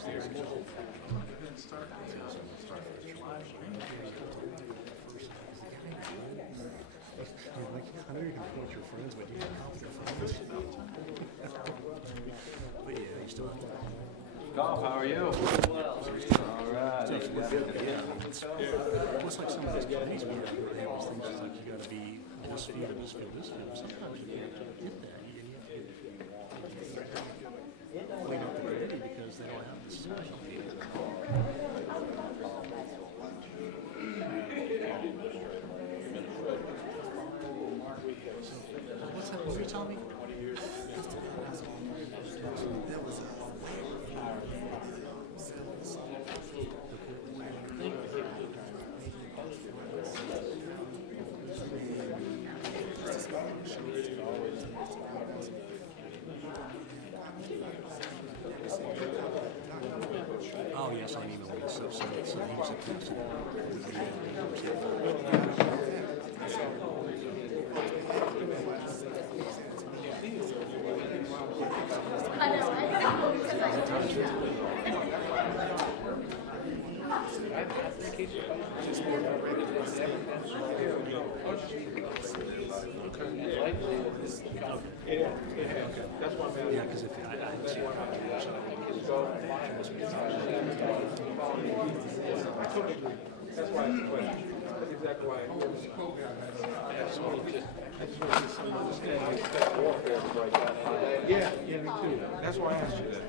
I know you can point your friends, but you can't help your friends. But yeah, you still have to. Golf, how are you? Well. All right. It's like some of these committees we have these things like you got to be this field, this field, this field. Sometimes you can't get that. You have to clean up the committee because they don't have the special people. What's that? What were you telling me? That was oh yes, I need to leave. So he was a council. Yeah, because if I didn't see it, that's why it's a question. That's exactly why yeah, me too. That's why I asked you that.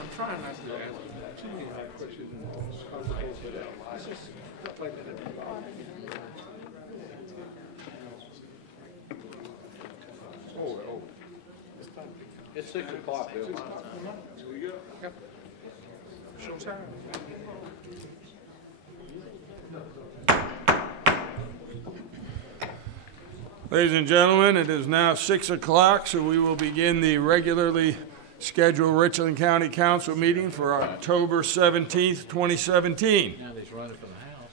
I'm trying not to ask too many hard questions and complicated for that. It's just stuff like that. Oh. It's 6 o'clock, Bill. Here we go. Yep. Showtime. Ladies and gentlemen, it is now 6 o'clock, so we will begin the regularly scheduled Richland County Council meeting for October 17th, 2017. Now he's running for the house.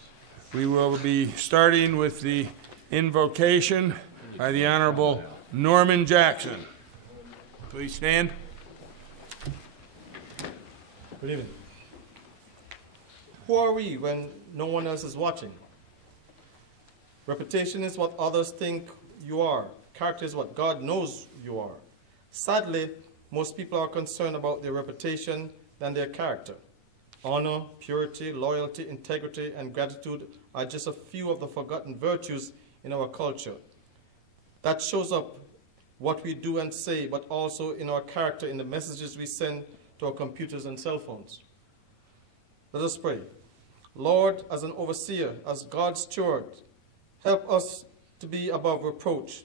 We will be starting with the invocation by the Honorable Norman Jackson. Please stand. Good evening. Who are we when no one else is watching? Reputation is what others think you are. Character is what God knows you are. Sadly, most people are concerned about their reputation than their character. Honor, purity, loyalty, integrity, and gratitude are just a few of the forgotten virtues in our culture. That shows up what we do and say, but also in our character, in the messages we send to our computers and cell phones. Let us pray. Lord, as an overseer, as God's steward, help us to be above reproach,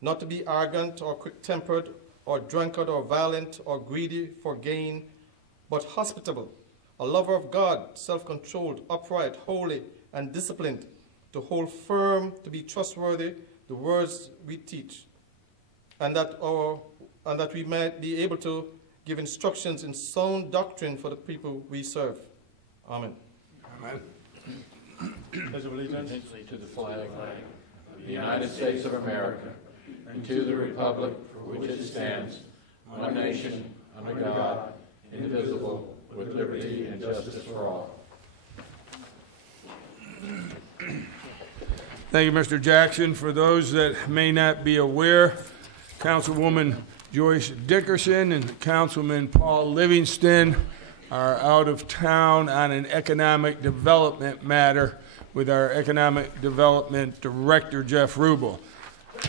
not to be arrogant or quick-tempered or drunkard or violent or greedy for gain, but hospitable, a lover of God, self-controlled, upright, holy, and disciplined, to hold firm, to be trustworthy, the words we teach, and that we might be able to give instructions in sound doctrine for the people we serve. Amen. Amen. Pledge of allegiance To the flag of the United States of America, and to the republic for which it stands, one nation, under God, indivisible, with liberty and justice for all. Thank you, Mr. Jackson. For those that may not be aware, Councilwoman Joyce Dickerson and Councilman Paul Livingston are out of town on an economic development matter with our Economic Development Director, Jeff Rubel.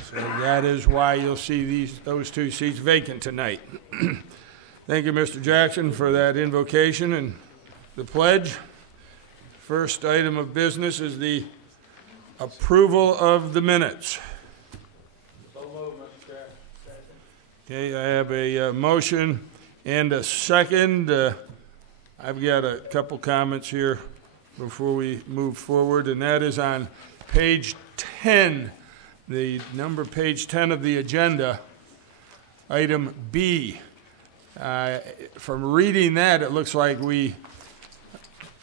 So that is why you'll see those two seats vacant tonight. Thank you, Mr. Jackson, for that invocation and the pledge. First item of business is the approval of the minutes. Okay, I have a motion and a second. I've got a couple comments here before we move forward, and that is on page 10, the number page 10 of the agenda, item B. From reading that, it looks like we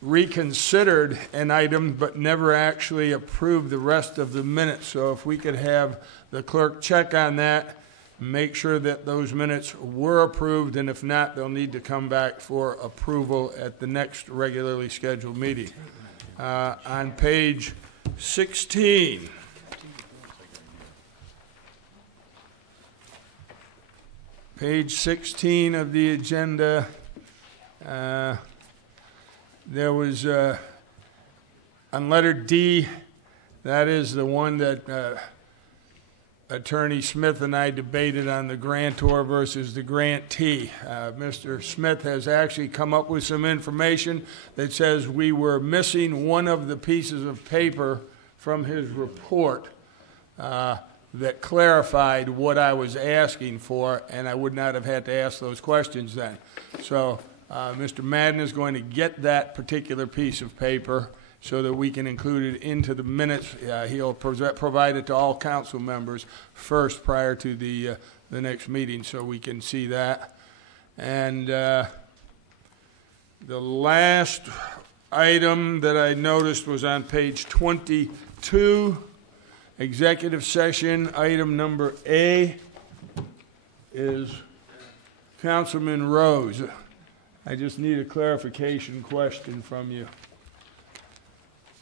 reconsidered an item but never actually approved the rest of the minutes. So if we could have the clerk check on that, make sure that those minutes were approved, and if not, they'll need to come back for approval at the next regularly scheduled meeting. On page 16, page 16 of the agenda, there was on letter D, that is the one that Attorney Smith and I debated on the grantor versus the grantee. Mr. Smith has actually come up with some information that says we were missing one of the pieces of paper from his report that clarified what I was asking for, and I would not have had to ask those questions then. So Mr. Madden is going to get that particular piece of paper so that we can include it into the minutes. He'll provide it to all council members first prior to the next meeting so we can see that. And the last item that I noticed was on page 22, executive session. Item number A is Councilman Rose. I just need a clarification question from you.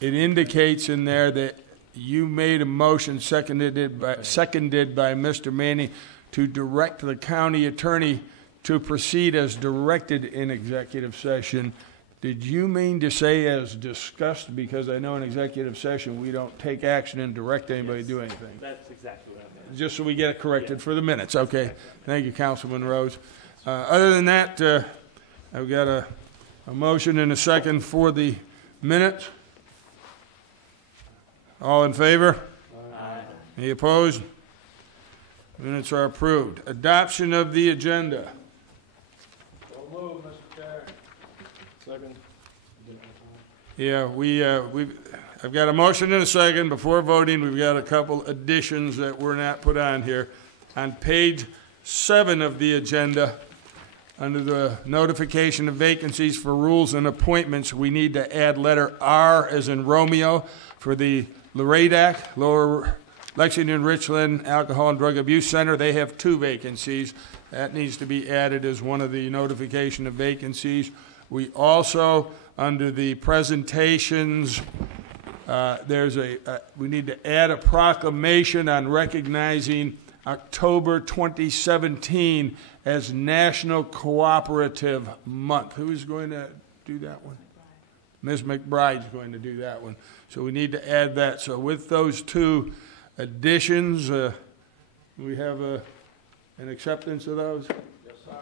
It indicates in there that you made a motion seconded by Mr. Manning to direct the county attorney to proceed as directed in executive session. Did you mean to say as discussed? Because I know in executive session we don't take action and direct anybody to do anything. That's exactly what I meant. Just so we get it corrected for the minutes. Okay. Thank you, Councilman Rose. Other than that, I've got a motion and a second for the minutes. All in favor? Aye. Any opposed? Minutes are approved. Adoption of the agenda. So move, Mr. Chair. Second. Yeah, I've got a motion and a second. Before voting, we've got a couple additions that were not put on here. On page 7 of the agenda, under the notification of vacancies for rules and appointments, we need to add letter R as in Romeo for the LRADAC, Lower Lexington Richland Alcohol and Drug Abuse Center. They have 2 vacancies. That needs to be added as one of the notification of vacancies. We also, under the presentations, we need to add a proclamation on recognizing October 2017 as National Cooperative Month. Who is going to do that one? Ms. McBride's going to do that one. So we need to add that. So with those 2 additions, we have an acceptance of those? Yes, sir.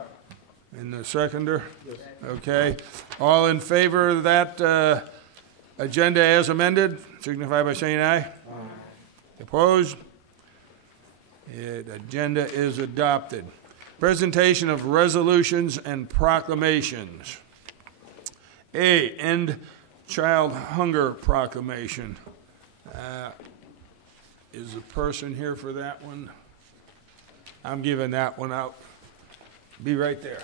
And the seconder? Yes. Okay. All in favor of that agenda as amended, signify by saying aye. Aye. Opposed? The agenda is adopted. Presentation of resolutions and proclamations. A, End Child Hunger Proclamation. Is the person here for that one? I'm giving that one out. Be right there.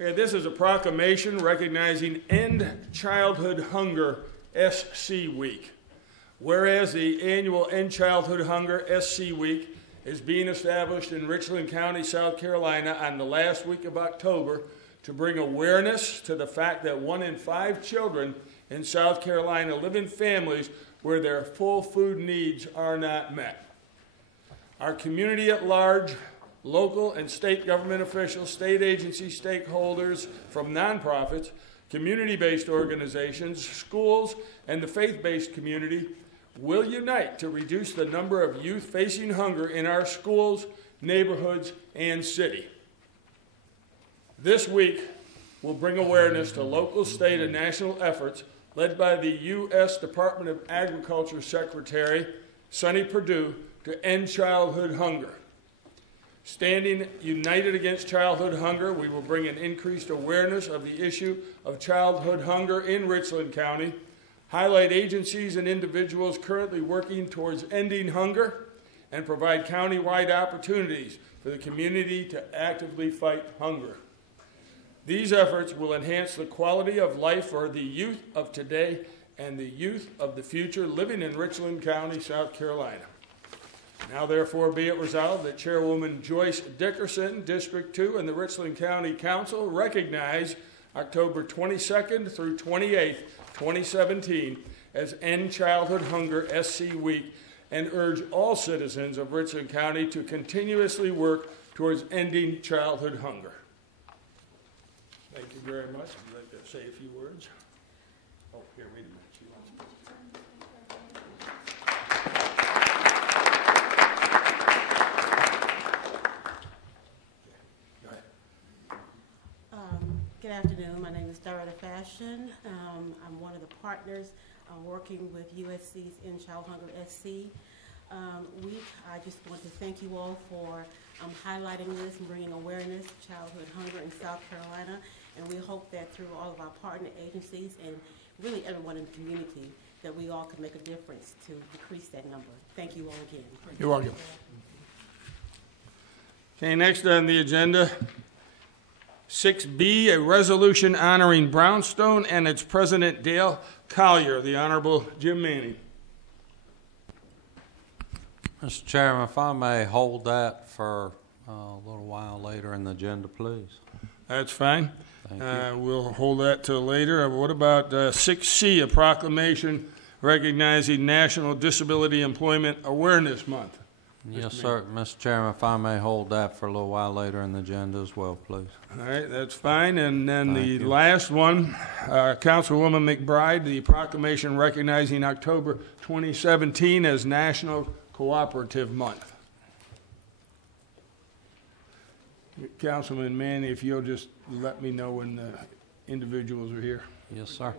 Okay, this is a proclamation recognizing End Childhood Hunger SC Week. Whereas the annual End Childhood Hunger SC Week is being established in Richland County, South Carolina on the last week of October to bring awareness to the fact that 1 in 5 children in South Carolina live in families where their full food needs are not met. Our community at large, local and state government officials, state agencies, stakeholders from nonprofits, community-based organizations, schools, and the faith-based community will unite to reduce the number of youth facing hunger in our schools, neighborhoods, and city. This week will bring awareness to local, state, and national efforts led by the U.S. Department of Agriculture Secretary, Sonny Perdue, to end childhood hunger. Standing united against childhood hunger, we will bring an increased awareness of the issue of childhood hunger in Richland County, highlight agencies and individuals currently working towards ending hunger, and provide countywide opportunities for the community to actively fight hunger. These efforts will enhance the quality of life for the youth of today and the youth of the future living in Richland County, South Carolina. Now therefore be it resolved that Chairwoman Joyce Dickerson, District 2, and the Richland County Council recognize October 22nd through 28th, 2017 as End Childhood Hunger SC Week, and urge all citizens of Richland County to continuously work towards ending childhood hunger. Thank you very much. I'd like to say a few words. Oh, here, wait a minute. She wants to. Go ahead. Good afternoon. My name is Doretta Fashion. I'm one of the partners working with USC's End Child Hunger SC week. I just want to thank you all for highlighting this and bringing awareness to childhood hunger in South Carolina. And we hope that through all of our partner agencies and really everyone in the community that we all can make a difference to decrease that number. Thank you all again. You're welcome. Okay, next on the agenda, 6B, a resolution honoring Brownstone and its president, Dale Collier. The Honorable Jim Manning. Mr. Chairman, if I may hold that for a little while later in the agenda, please. That's fine. Thank you. We'll hold that till later. What about 6C, a proclamation recognizing National Disability Employment Awareness Month? Yes, sir. Mr. Chairman, if I may hold that for a little while later in the agenda as well, please. All right, that's fine. And then the last one, Councilwoman McBride, the proclamation recognizing October 2017 as National Cooperative Month. Councilman Manning, if you'll just let me know when the individuals are here. Yes, sir.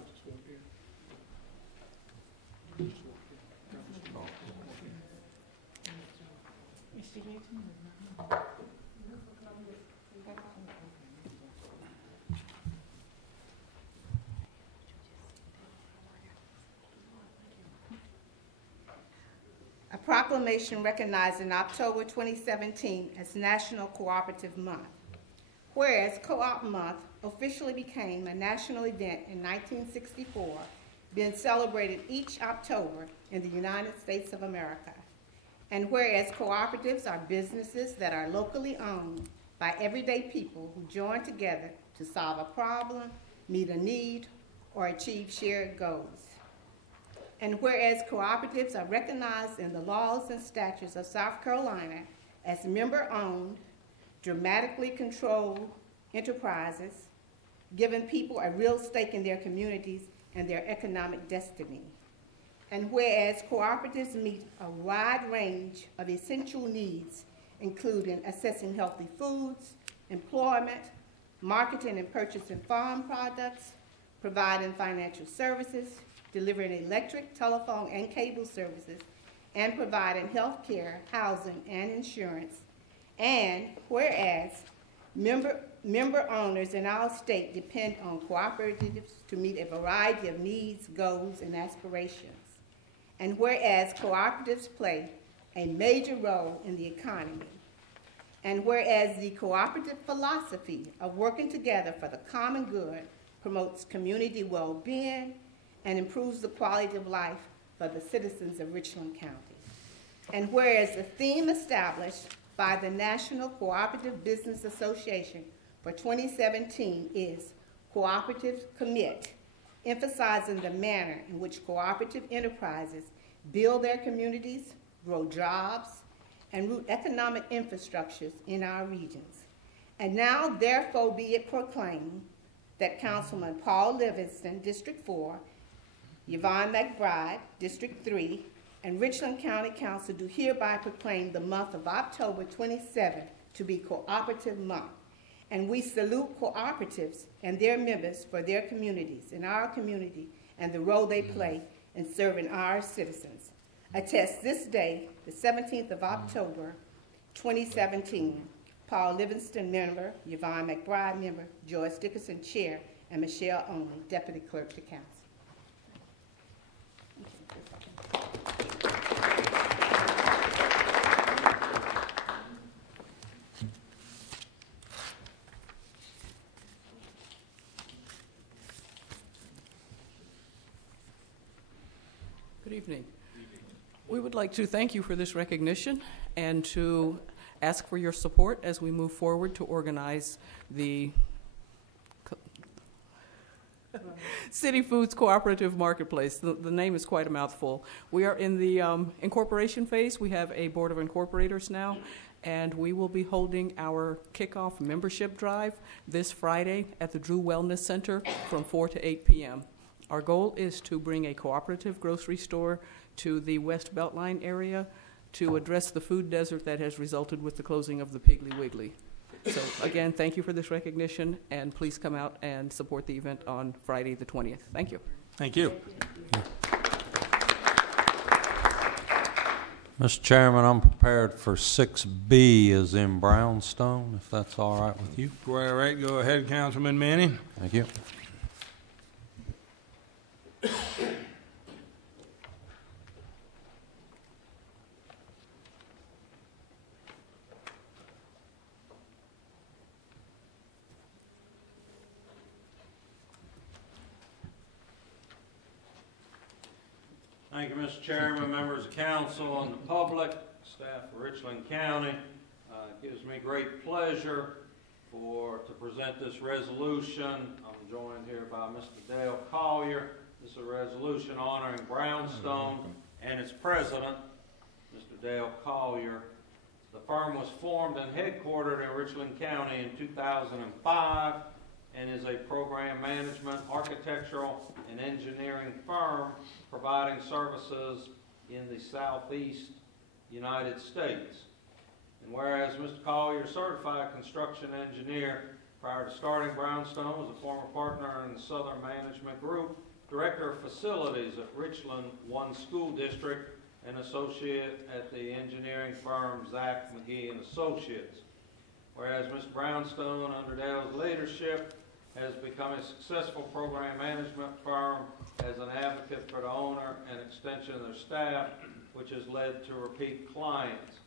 A proclamation recognizing October 2017 as National Cooperative Month. Whereas Co-op Month officially became a national event in 1964, being celebrated each October in the United States of America. And whereas cooperatives are businesses that are locally owned by everyday people who join together to solve a problem, meet a need, or achieve shared goals. And whereas cooperatives are recognized in the laws and statutes of South Carolina as member-owned, dramatically controlled enterprises, giving people a real stake in their communities and their economic destiny. And whereas cooperatives meet a wide range of essential needs, including accessing healthy foods, employment, marketing and purchasing farm products, providing financial services, delivering electric, telephone, and cable services, and providing health care, housing, and insurance. And whereas member owners in our state depend on cooperatives to meet a variety of needs, goals, and aspirations. And whereas cooperatives play a major role in the economy. And whereas the cooperative philosophy of working together for the common good promotes community well-being and improves the quality of life for the citizens of Richland County. And whereas the theme established by the National Cooperative Business Association for 2017 is Cooperatives Commit, emphasizing the manner in which cooperative enterprises build their communities, grow jobs, and root economic infrastructures in our regions. And now, therefore, be it proclaimed that Councilman Paul Livingston, District 4, Yvonne McBride, District 3, and Richland County Council do hereby proclaim the month of October 27 to be Cooperative Month. And we salute cooperatives and their members for their communities, in our community, and the role they play in serving our citizens. Attest this day, the 17th of October, 2017, Paul Livingston, member, Yvonne McBride, member, Joyce Dickerson, chair, and Michelle Only, deputy clerk to council. evening. We would like to thank you for this recognition and to ask for your support as we move forward to organize the City Foods Cooperative Marketplace. The name is quite a mouthful. We are in the incorporation phase. We have a board of incorporators now, and we will be holding our kickoff membership drive this Friday at the Drew Wellness Center from 4 to 8 p.m. Our goal is to bring a cooperative grocery store to the West Beltline area to address the food desert that has resulted with the closing of the Piggly Wiggly. So again, thank you for this recognition, and please come out and support the event on Friday the 20th. Thank you. Thank you. Mr. Chairman, I'm prepared for 6B as in Brownstone, if that's all right with you. Quite all right. Go ahead, Councilman Manning. Thank you. Thank you, Mr. Chairman, members of council, and the public, staff of Richland County. It gives me great pleasure to present this resolution. I'm joined here by Mr. Dale Collier. This is a resolution honoring Brownstone and its president, Mr. Dale Collier. The firm was formed and headquartered in Richland County in 2005 and is a program management, architectural, and engineering firm providing services in the Southeast United States. And whereas Mr. Collier, certified construction engineer, prior to starting Brownstone, was a former partner in the Southern Management Group, director of facilities at Richland One School District, and associate at the engineering firm Zach McGee and Associates. Whereas Mr. Brownstone, under Dale's leadership, has become a successful program management firm as an advocate for the owner and extension of their staff, which has led to repeat clients.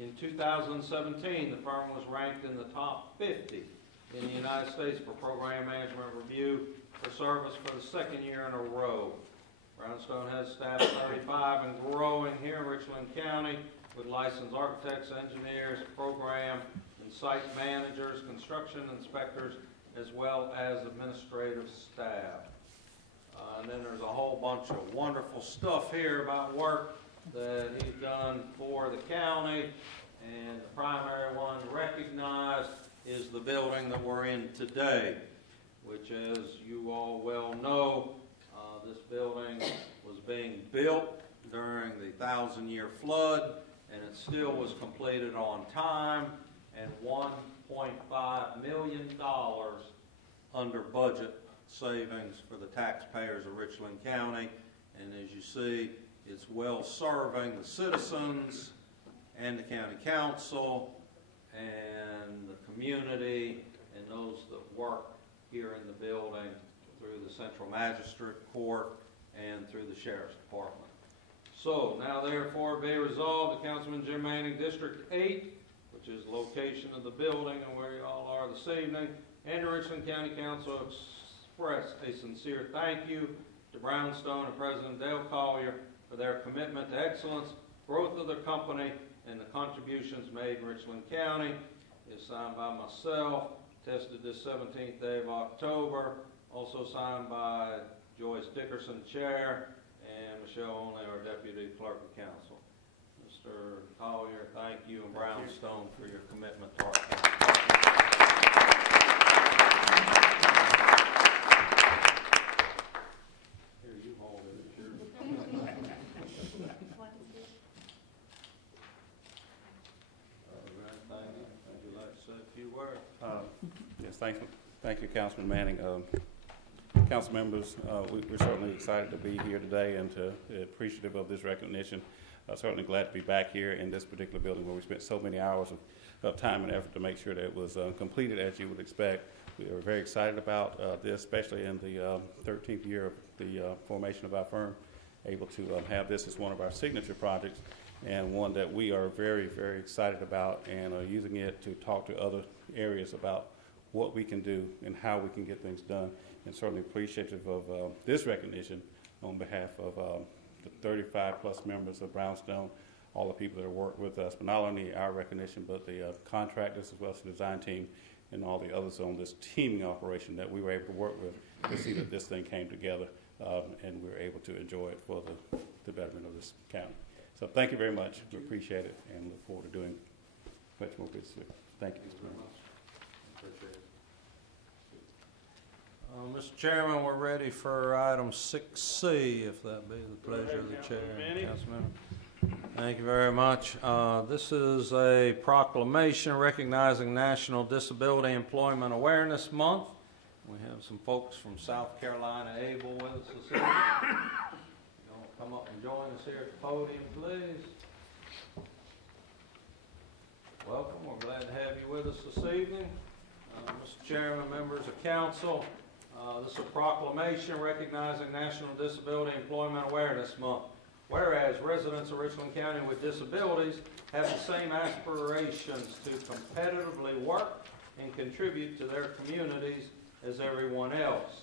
In 2017, the firm was ranked in the top 50 in the United States for program management review for service for the second year in a row. Brownstone has staff 35 and growing here in Richland County with licensed architects, engineers, program and site managers, construction inspectors, as well as administrative staff. And then there's a whole bunch of wonderful stuff here about work that he's done for the county, and the primary one to recognize is the building that we're in today, which, as you all well know, this building was being built during the 1,000-year flood, and it still was completed on time and $1.5 million under budget savings for the taxpayers of Richland County. And as you see, it's well serving the citizens and the county council and the community and those that work here in the building through the Central Magistrate Court and through the Sheriff's Department. So now therefore be resolved, the Councilman Jim Manning, District 8, which is the location of the building and where you all are this evening, and the Richland County Council express a sincere thank you to Brownstone and President Dale Collier for their commitment to excellence, growth of the company, and the contributions made in Richland County. It's signed by myself, tested this 17th day of October, also signed by Joyce Dickerson, Chair, and Michelle Only, our Deputy Clerk of Council. Mr. Collier, thank you, and Brownstone for your commitment to our county. Here, you hold it. It's yours. Would you like to say a few words? Yes, thank you, Councilman Manning. Council members, we're certainly excited to be here today and appreciative of this recognition. Certainly glad to be back here in this particular building where we spent so many hours of time and effort to make sure that it was completed as you would expect. We are very excited about this, especially in the 13th year of the formation of our firm, able to have this as one of our signature projects and one that we are very, very excited about and are using it to talk to other areas about what we can do and how we can get things done, and certainly appreciative of this recognition on behalf of the 35-plus members of Brownstone, all the people that have worked with us, but not only our recognition, but the contractors as well as the design team and all the others on this teaming operation that we were able to work with to see that this thing came together and we were able to enjoy it for the betterment of this county. So thank you very much. We appreciate it and look forward to doing much more business with you. Thank you, Mr. Mayor. Appreciate it. Mr. Chairman, we're ready for item 6C, if that be the pleasure of the chair. Councilman. Thank you very much. This is a proclamation recognizing National Disability Employment Awareness Month. We have some folks from South Carolina able with us this evening. You want to come up and join us here at the podium, please? Welcome. We're glad to have you with us this evening. Mr. Chairman, members of council, this is a proclamation recognizing National Disability Employment Awareness Month. Whereas residents of Richland County with disabilities have the same aspirations to competitively work and contribute to their communities as everyone else.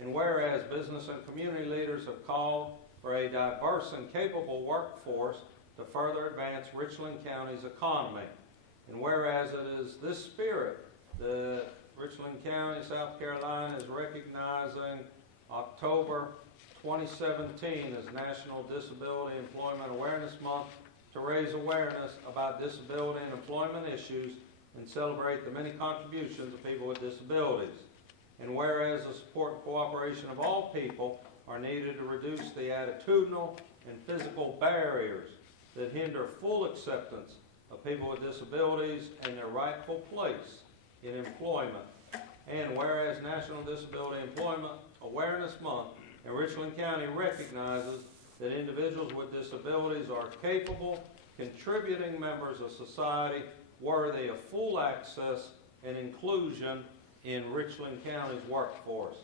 And whereas business and community leaders have called for a diverse and capable workforce to further advance Richland County's economy. And whereas it is this spirit that Richland County, South Carolina is recognizing October 2017 as National Disability Employment Awareness Month to raise awareness about disability and employment issues and celebrate the many contributions of people with disabilities. And whereas the support and cooperation of all people are needed to reduce the attitudinal and physical barriers that hinder full acceptance of people with disabilities and their rightful place in employment. And whereas National Disability Employment Awareness Month in Richland County recognizes that individuals with disabilities are capable, contributing members of society worthy of full access and inclusion in Richland County's workforce.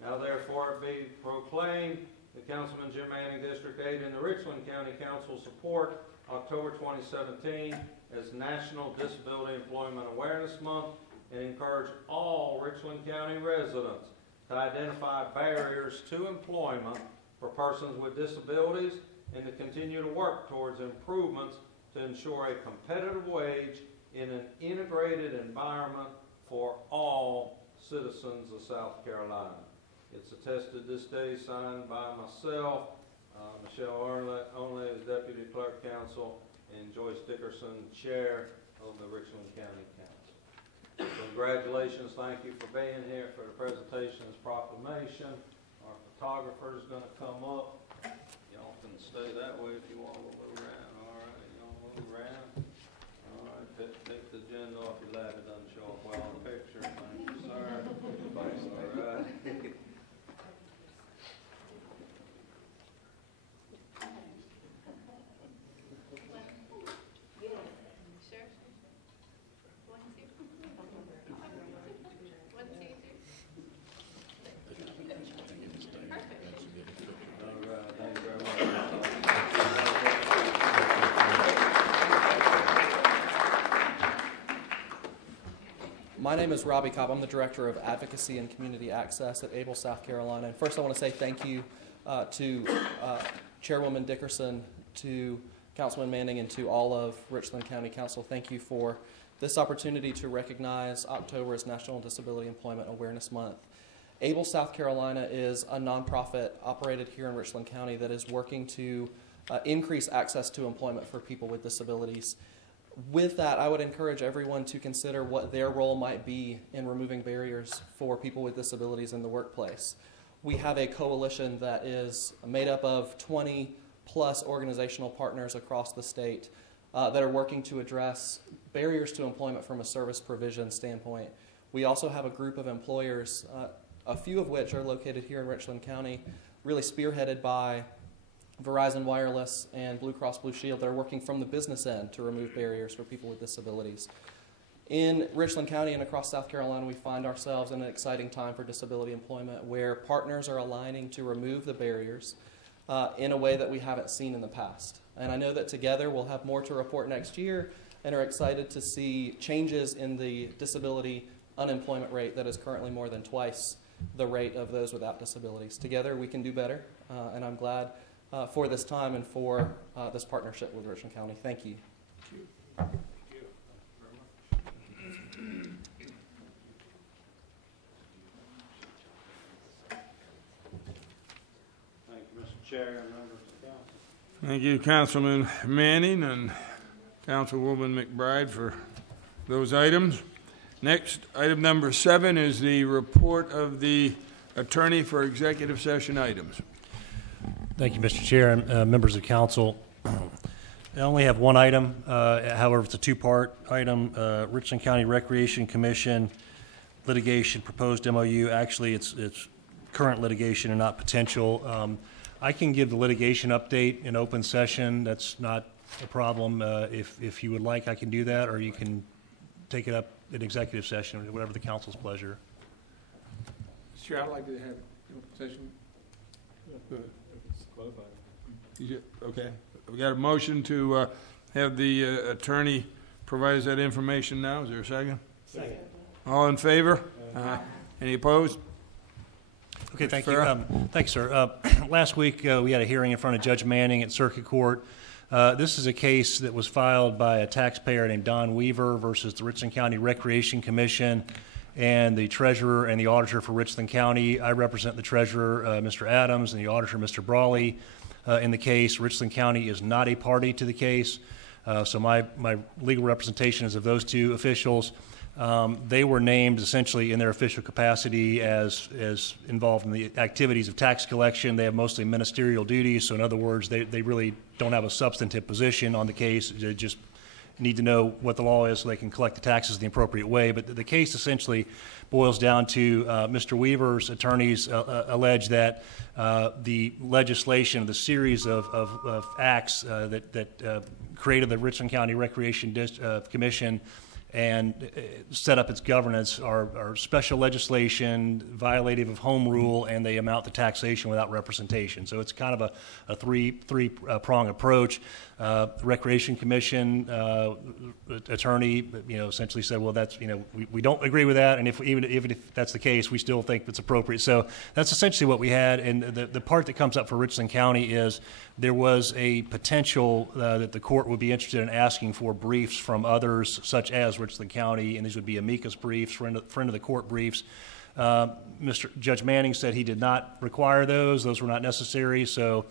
Now therefore it be proclaimed that Councilman Jim Manning, District 8 in the Richland County Council support October 2017 as National Disability Employment Awareness Month and encourage all Richland County residents to identify barriers to employment for persons with disabilities and to continue to work towards improvements to ensure a competitive wage in an integrated environment for all citizens of South Carolina. It's attested this day, signed by myself, Michelle Onley as Deputy Clerk Counsel, and Joyce Dickerson, Chair of the Richland County Council. So congratulations, thank you for being here for the presentation of this proclamation. Our photographer is going to come up. Y'all can stay that way if you want to move around. All right, y'all move around. All right, take the agenda off your lap. It doesn't show up well on the picture. Thank you, sir. All right. My name is Robbie Cobb. I'm the Director of Advocacy and Community Access at Able, South Carolina. And first I want to say thank you to Chairwoman Dickerson, to Councilman Manning, and to all of Richland County Council. Thank you for this opportunity to recognize October as National Disability Employment Awareness Month. Able, South Carolina is a nonprofit operated here in Richland County that is working to increase access to employment for people with disabilities. With that, I would encourage everyone to consider what their role might be in removing barriers for people with disabilities in the workplace. We have a coalition that is made up of 20-plus organizational partners across the state that are working to address barriers to employment from a service provision standpoint. We also have a group of employers, a few of which are located here in Richland County, really spearheaded by Verizon Wireless and Blue Cross Blue Shield that are working from the business end to remove barriers for people with disabilities. In Richland County and across South Carolina, we find ourselves in an exciting time for disability employment where partners are aligning to remove the barriers in a way that we haven't seen in the past. And I know that together we'll have more to report next year and are excited to see changes in the disability unemployment rate that is currently more than twice the rate of those without disabilities. Together we can do better, and I'm glad for this time and for this partnership with Richland County. Thank you. Thank you, Mr. Chair and members of the council. Thank you, Councilman Manning and Councilwoman McBride, for those items. Next, item number 7 is the report of the attorney for executive session items. Thank you, Mr. Chair and members of council. I only have one item. However, it's a two-part item. Richland County Recreation Commission litigation, proposed MOU. Actually, it's current litigation and not potential. I can give the litigation update in open session. That's not a problem. If you would like, I can do that, or you can take it up in executive session, whatever the council's pleasure. Sure, I'd like to have session. Okay. We got a motion to have the attorney provide us that information now. Is there a second? Second. All in favor? Any opposed? Okay, thank you. Thanks, sir. Last week, we had a hearing in front of Judge Manning at Circuit Court. This is a case that was filed by a taxpayer named Don Weaver versus the Richland County Recreation Commission and the treasurer and the auditor for Richland County. I represent the treasurer, Mr. Adams, and the auditor, Mr. Brawley. In the case, Richland County is not a party to the case, so my legal representation is of those two officials. They were named essentially in their official capacity as involved in the activities of tax collection. They have mostly ministerial duties, so in other words, they really don't have a substantive position on the case. They just need to know what the law is so they can collect the taxes the appropriate way. But the case essentially boils down to Mr. Weaver's attorneys allege that the legislation, the series of acts that created the Richland County Recreation Commission and set up its governance are special legislation, violative of home rule, and they amount to taxation without representation. So it's kind of a three-prong approach. The Recreation Commission attorney, essentially said, well, that's, we don't agree with that, and even if that's the case, we still think it's appropriate. So that's essentially what we had, and the part that comes up for Richland County is there was a potential that the court would be interested in asking for briefs from others, such as Richland County, and these would be amicus briefs, friend of the court briefs. Judge Manning said he did not require those; those were not necessary. So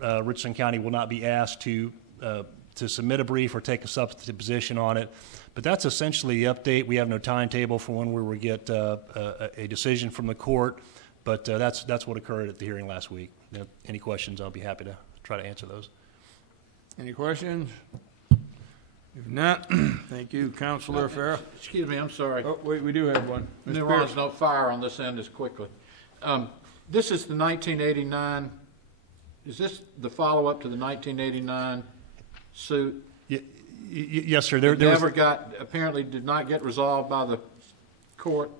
Richland County will not be asked to submit a brief or take a substantive position on it. But that's essentially the update. We have no timetable for when we will get a decision from the court, but that's what occurred at the hearing last week. Any questions, I'll be happy to try to answer those. Any questions? If not, thank you, Councilor Farrell. Excuse me, I'm sorry. Oh, wait, we do have one. There was no fire on this end as quickly. This is the 1989. Is this the follow-up to the 1989 suit? Yes, sir. Apparently did not get resolved by the court?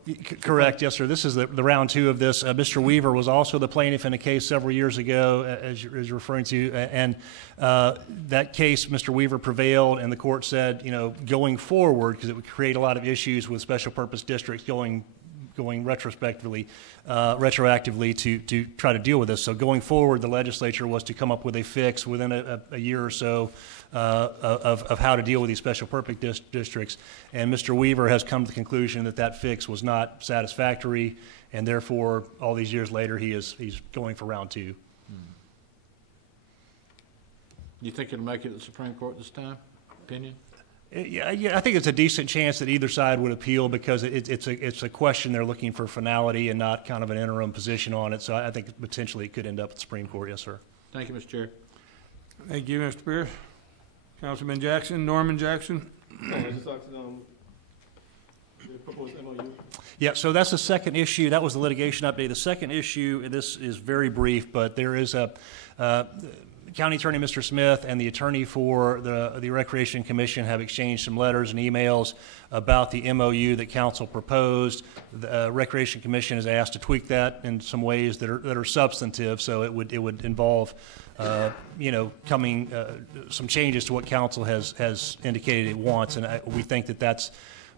Correct, yes, sir. This is the round two of this. Mr. Weaver was also the plaintiff in a case several years ago, as you're referring to, and that case, Mr. Weaver prevailed, and the court said, going forward, because it would create a lot of issues with special purpose districts going retroactively to try to deal with this. So going forward, the legislature was to come up with a fix within a year or so of how to deal with these special purpose districts. And Mr. Weaver has come to the conclusion that that fix was not satisfactory, and therefore, all these years later, he's going for round two. You think it'll make it to the Supreme Court this time? Opinion? Yeah, I think it's a decent chance that either side would appeal because it's a question they're looking for finality and not kind of an interim position on it. So I think potentially it could end up at the Supreme Court. Yes, sir. Thank you, Mr. Chair. Thank you, Mr. Pierce. Councilman Jackson, Norman Jackson. Yeah, so that's the second issue. That was the litigation update. The second issue, and this is very brief, but there is a County Attorney Mr. Smith and the attorney for the Recreation Commission have exchanged some letters and emails about the MOU that Council proposed. The Recreation Commission is asked to tweak that in some ways that are substantive. So it would involve, some changes to what Council has indicated it wants, and we think that that's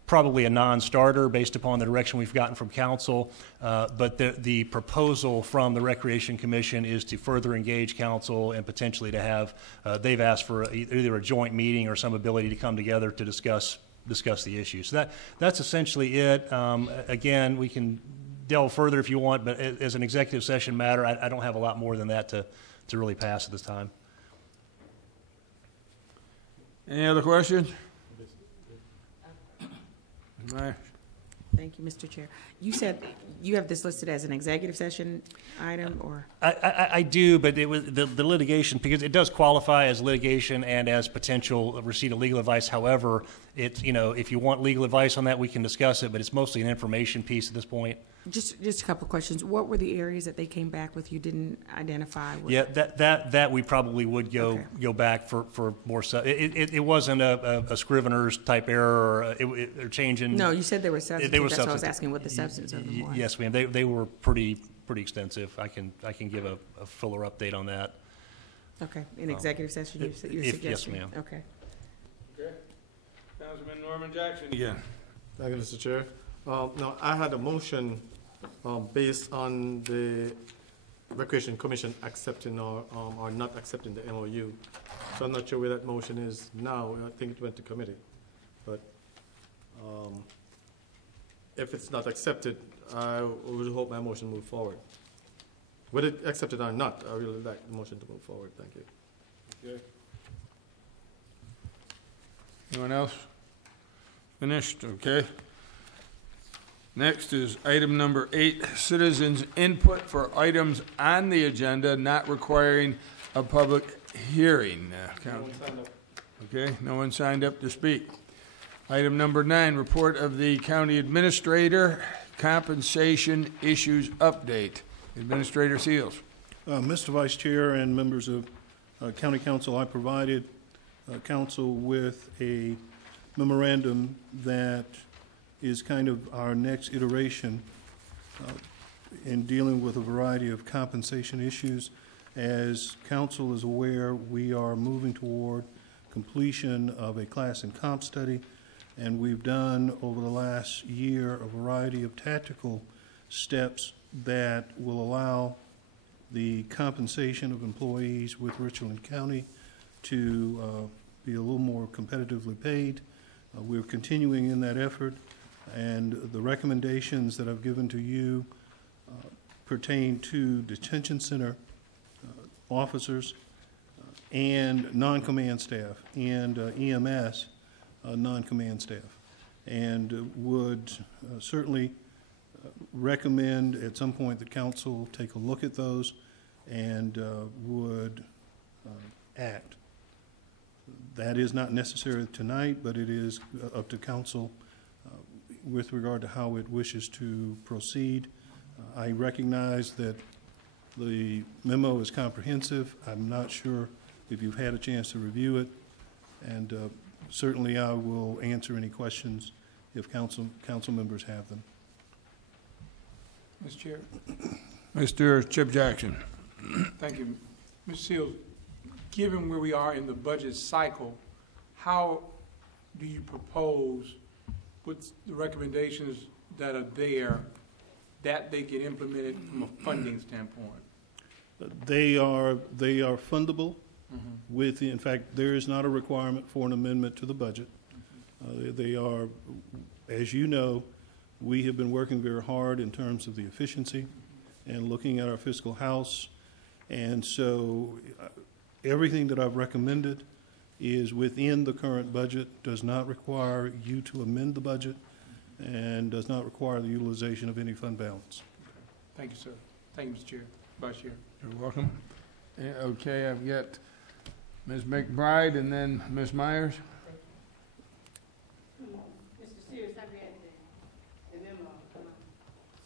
probably a non-starter based upon the direction we've gotten from council, but the proposal from the Recreation Commission is to further engage council and potentially to have, they've asked for either a joint meeting or some ability to come together to discuss the issue. So that's essentially it. Again, we can delve further if you want, but as an executive session matter, I don't have a lot more than that to really pass at this time. Any other questions? Right. Thank you, Mr. Chair. You said you have this listed as an executive session item, or? I do, but it was the litigation, because it does qualify as litigation and as potential receipt of legal advice. However, it's, if you want legal advice on that, we can discuss it, but it's mostly an information piece at this point. Just a couple of questions. What were the areas that they came back with you didn't identify? Yeah, that we probably would go back for more stuff. It wasn't a Scrivener's type error or changing. No, you said they were substantive. They were That's why I was asking what the substance of them was. Yes, ma'am. They were pretty extensive. I can give a fuller update on that. Okay. In executive session, you're suggesting? Yes, ma'am. Okay. Okay. Councilman Norman Jackson again. Thank you, Mr. Chair. Now, I had a motion based on the Recreation Commission accepting or not accepting the MOU. So I'm not sure where that motion is now. I think it went to committee. But if it's not accepted, I would hope my motion move forward. Whether it's accepted or not, I really like the motion to move forward. Thank you. Okay. Anyone else? Finished? Okay. Next is item number 8, citizens' input for items on the agenda not requiring a public hearing. Okay, no one signed up to speak. Item number 9, report of the county administrator, compensation issues update. Administrator Seals. Mr. Vice Chair and members of County Council, I provided Council with a memorandum that is kind of our next iteration in dealing with a variety of compensation issues. As Council is aware, we are moving toward completion of a class and comp study, and we've done over the last year a variety of tactical steps that will allow the compensation of employees with Richland County to be a little more competitively paid. We're continuing in that effort, and the recommendations that I've given to you pertain to detention center officers and non-command staff and EMS non-command staff, and would certainly recommend at some point that council take a look at those and would act. That is not necessary tonight, but it is up to council with regard to how it wishes to proceed. I recognize that the memo is comprehensive. I'm not sure if you've had a chance to review it, and certainly I will answer any questions if council members have them. Mr. Chair. Mr. Chip Jackson. Thank you. Mr. Seals, given where we are in the budget cycle, how do you propose, with the recommendations that are there, that they get implemented from a funding standpoint? They are fundable. With in fact, there is not a requirement for an amendment to the budget. They are, as you know, we have been working very hard in terms of the efficiency and looking at our fiscal house, and so everything that I've recommended is within the current budget, does not require you to amend the budget, and does not require the utilization of any fund balance. Thank you, sir. Thank you, Mr. Chair, Vice Chair. You're welcome. Okay, I've got Ms. McBride and then Ms. Myers. Mr. Sears, I read the memo,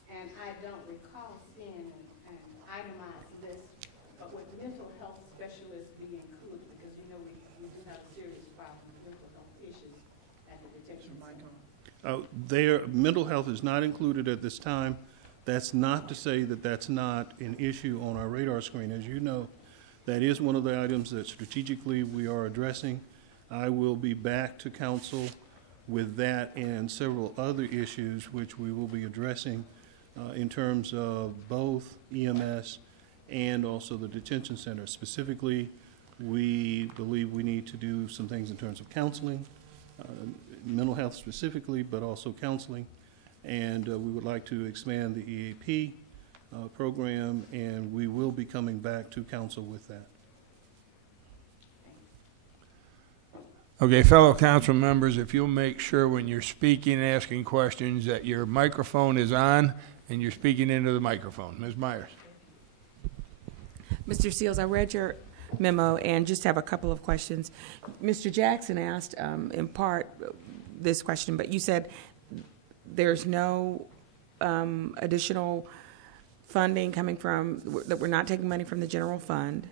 and I don't recall seeing an itemized list, but would mental health specialists be included? Because you know we do have a serious problem with mental health issues at the detention center. Mental health is not included at this time. That's not to say that that's not an issue on our radar screen. As you know, that is one of the items that strategically we are addressing. I will be back to council with that and several other issues which we will be addressing in terms of both EMS and also the detention center. Specifically, we believe we need to do some things in terms of counseling, mental health specifically, but also counseling. And we would like to expand the EAP program, and we will be coming back to council with that. Okay, fellow council members, if you'll make sure when you're speaking and asking questions that your microphone is on and you're speaking into the microphone. Ms. Myers. Mr. Seals, I read your memo and just have a couple of questions. Mr. Jackson asked in part this question, but you said there's no additional funding coming from, that we're not taking money from the general fund.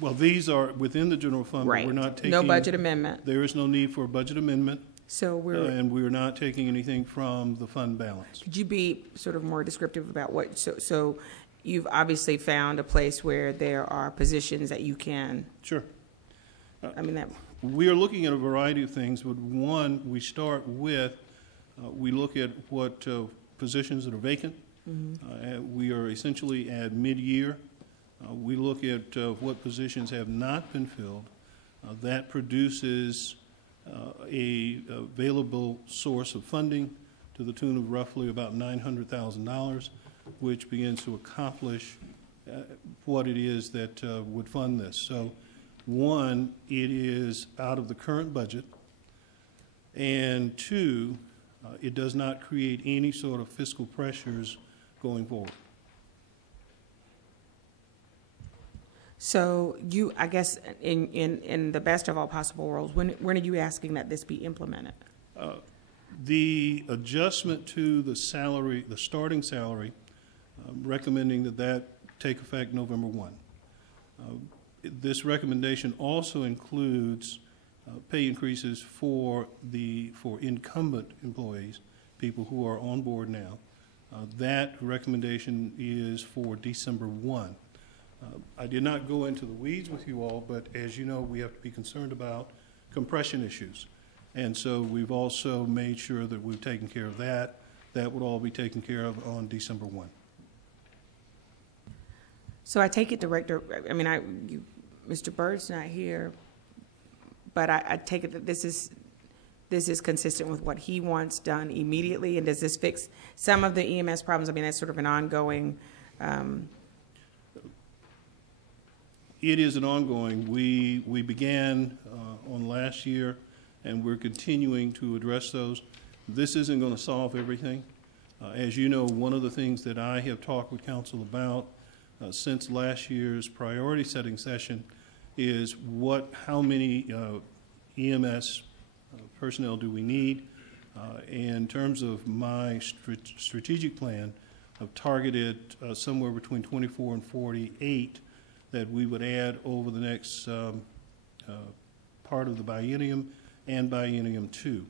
Well, these are within the general fund, right. But we're not taking... No budget amendment. There is no need for a budget amendment. So we're... and we're not taking anything from the fund balance. Could you be sort of more descriptive about what... So you've obviously found a place where there are positions that you can... Sure. I mean, that... We are looking at a variety of things, but one, we start with, we look at what positions that are vacant. Mm-hmm. We are essentially at mid-year. We look at what positions have not been filled. That produces a available source of funding to the tune of roughly about $900,000, which begins to accomplish what it is that would fund this. So, one, it is out of the current budget, and two, it does not create any sort of fiscal pressures going forward. So you, I guess, in the best of all possible worlds, when are you asking that this be implemented? The adjustment to the salary, the starting salary, recommending that that take effect November 1. This recommendation also includes pay increases for incumbent employees, people who are on board now. That recommendation is for December 1. I did not go into the weeds with you all, but as you know, we have to be concerned about compression issues. And so we've also made sure that we've taken care of that. That would all be taken care of on December 1. So I take it, Director, I mean, Mr. Bird's not here, but I take it that this is consistent with what he wants done immediately, and does this fix some of the EMS problems? I mean, that's sort of an ongoing... It is an ongoing. We began on last year, and we're continuing to address those. This isn't going to solve everything. As you know, one of the things that I have talked with council about since last year's priority setting session is how many EMS personnel do we need. In terms of my strategic plan, I've targeted somewhere between 24 and 48 that we would add over the next part of the biennium and biennium 2.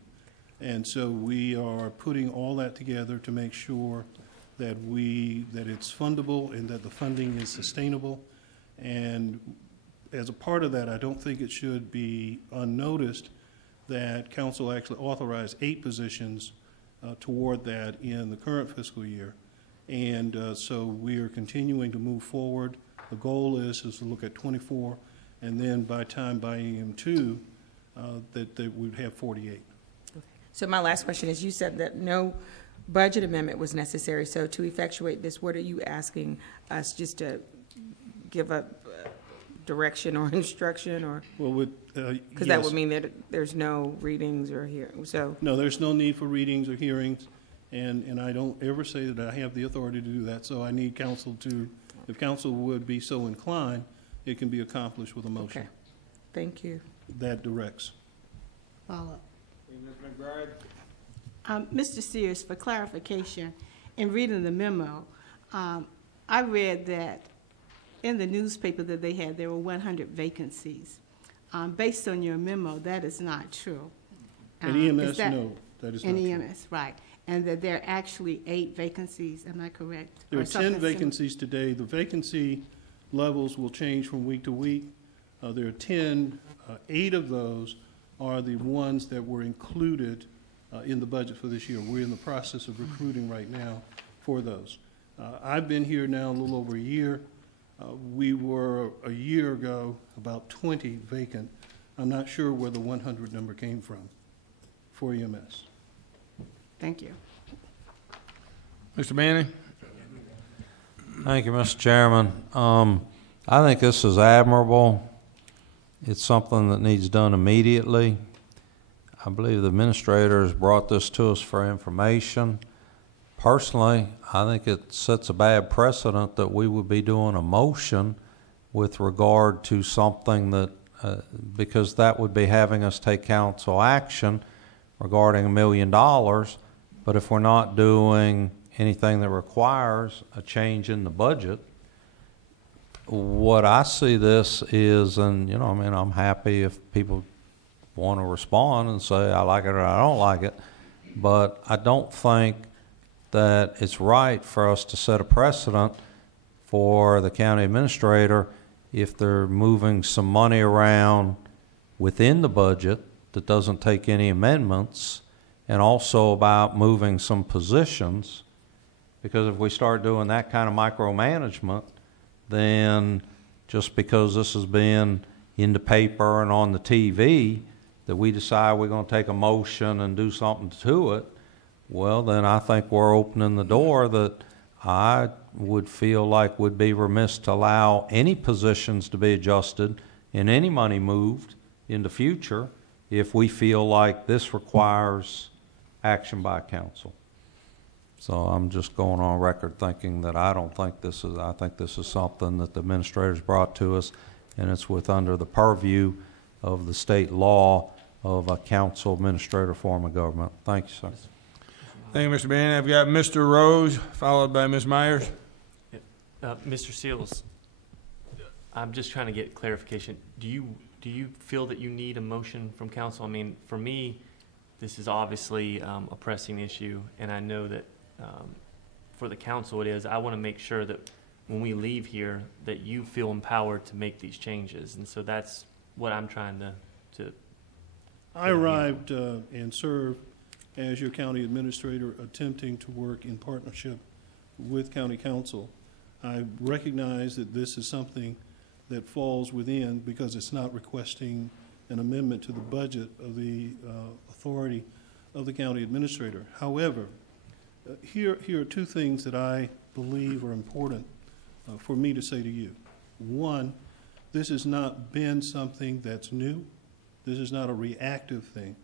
And so we are putting all that together to make sure that it's fundable and that the funding is sustainable. And as a part of that, I don't think it should be unnoticed that council actually authorized 8 positions toward that in the current fiscal year. And so we are continuing to move forward. The goal is to look at 24, and then by time biennium 2, that we'd have 48. Okay. So my last question is, you said that no budget amendment was necessary. So to effectuate this, what are you asking us, just to give a direction or instruction, or? Well, because yes. that would mean that there's no readings or hearings. So no, there's no need for readings or hearings, and I don't ever say that I have the authority to do that. So I need council to. If council would be so inclined, it can be accomplished with a motion. Okay. Thank you. That directs. Follow-up. Ms. McBride? Mr. Sears, for clarification, in reading the memo, I read that in the newspaper that there were 100 vacancies. Based on your memo, that is not true. In EMS, no, that is not true. In EMS, right. And that there are actually 8 vacancies, am I correct? There are 10 vacancies today. The vacancy levels will change from week to week. There are 10. 8 of those are the ones that were included in the budget for this year. We're in the process of recruiting right now for those. I've been here now a little over a year. We were a year ago about 20 vacant. I'm not sure where the 100 number came from for EMS. Thank you. Mr. Manning? Thank you, Mr. Chairman. I think this is admirable. It's something that needs done immediately. I believe the administrator has brought this to us for information. Personally, I think it sets a bad precedent that we would be doing a motion with regard to something that, because that would be having us take council action regarding $1 million. But if we're not doing anything that requires a change in the budget, what I see this is, and I mean, I'm happy if people want to respond and say I like it or I don't like it, but I don't think that it's right for us to set a precedent for the county administrator if they're moving some money around within the budget that doesn't take any amendments, and also about moving some positions, because if we start doing that kind of micromanagement, then just because this has been in the paper and on the TV, that we decide we're going to take a motion and do something to it, well, then I think we're opening the door that I would feel like would be remiss to allow any positions to be adjusted and any money moved in the future if we feel like this requires action by council. So I'm just going on record thinking that I think this is something that the administrators brought to us, and it's under the purview of the state law of a council administrator form of government. Thank you, sir. Thank you, Mr. Bannon. I've got Mr. Rose, followed by Ms. Myers. Mr. Seals, I'm just trying to get clarification. Do you feel that you need a motion from council? I mean, for me, this is obviously a pressing issue, and I know that for the council it is. I want to make sure that when we leave here that you feel empowered to make these changes, and so that's what I'm trying to I arrived and served as your county administrator, attempting to work in partnership with county council. I recognize that this is something that falls within, because it's not requesting an amendment to the budget of the authority of the county administrator. However, here are two things that I believe are important for me to say to you. One, this has not been something that's new. This is not a reactive thing.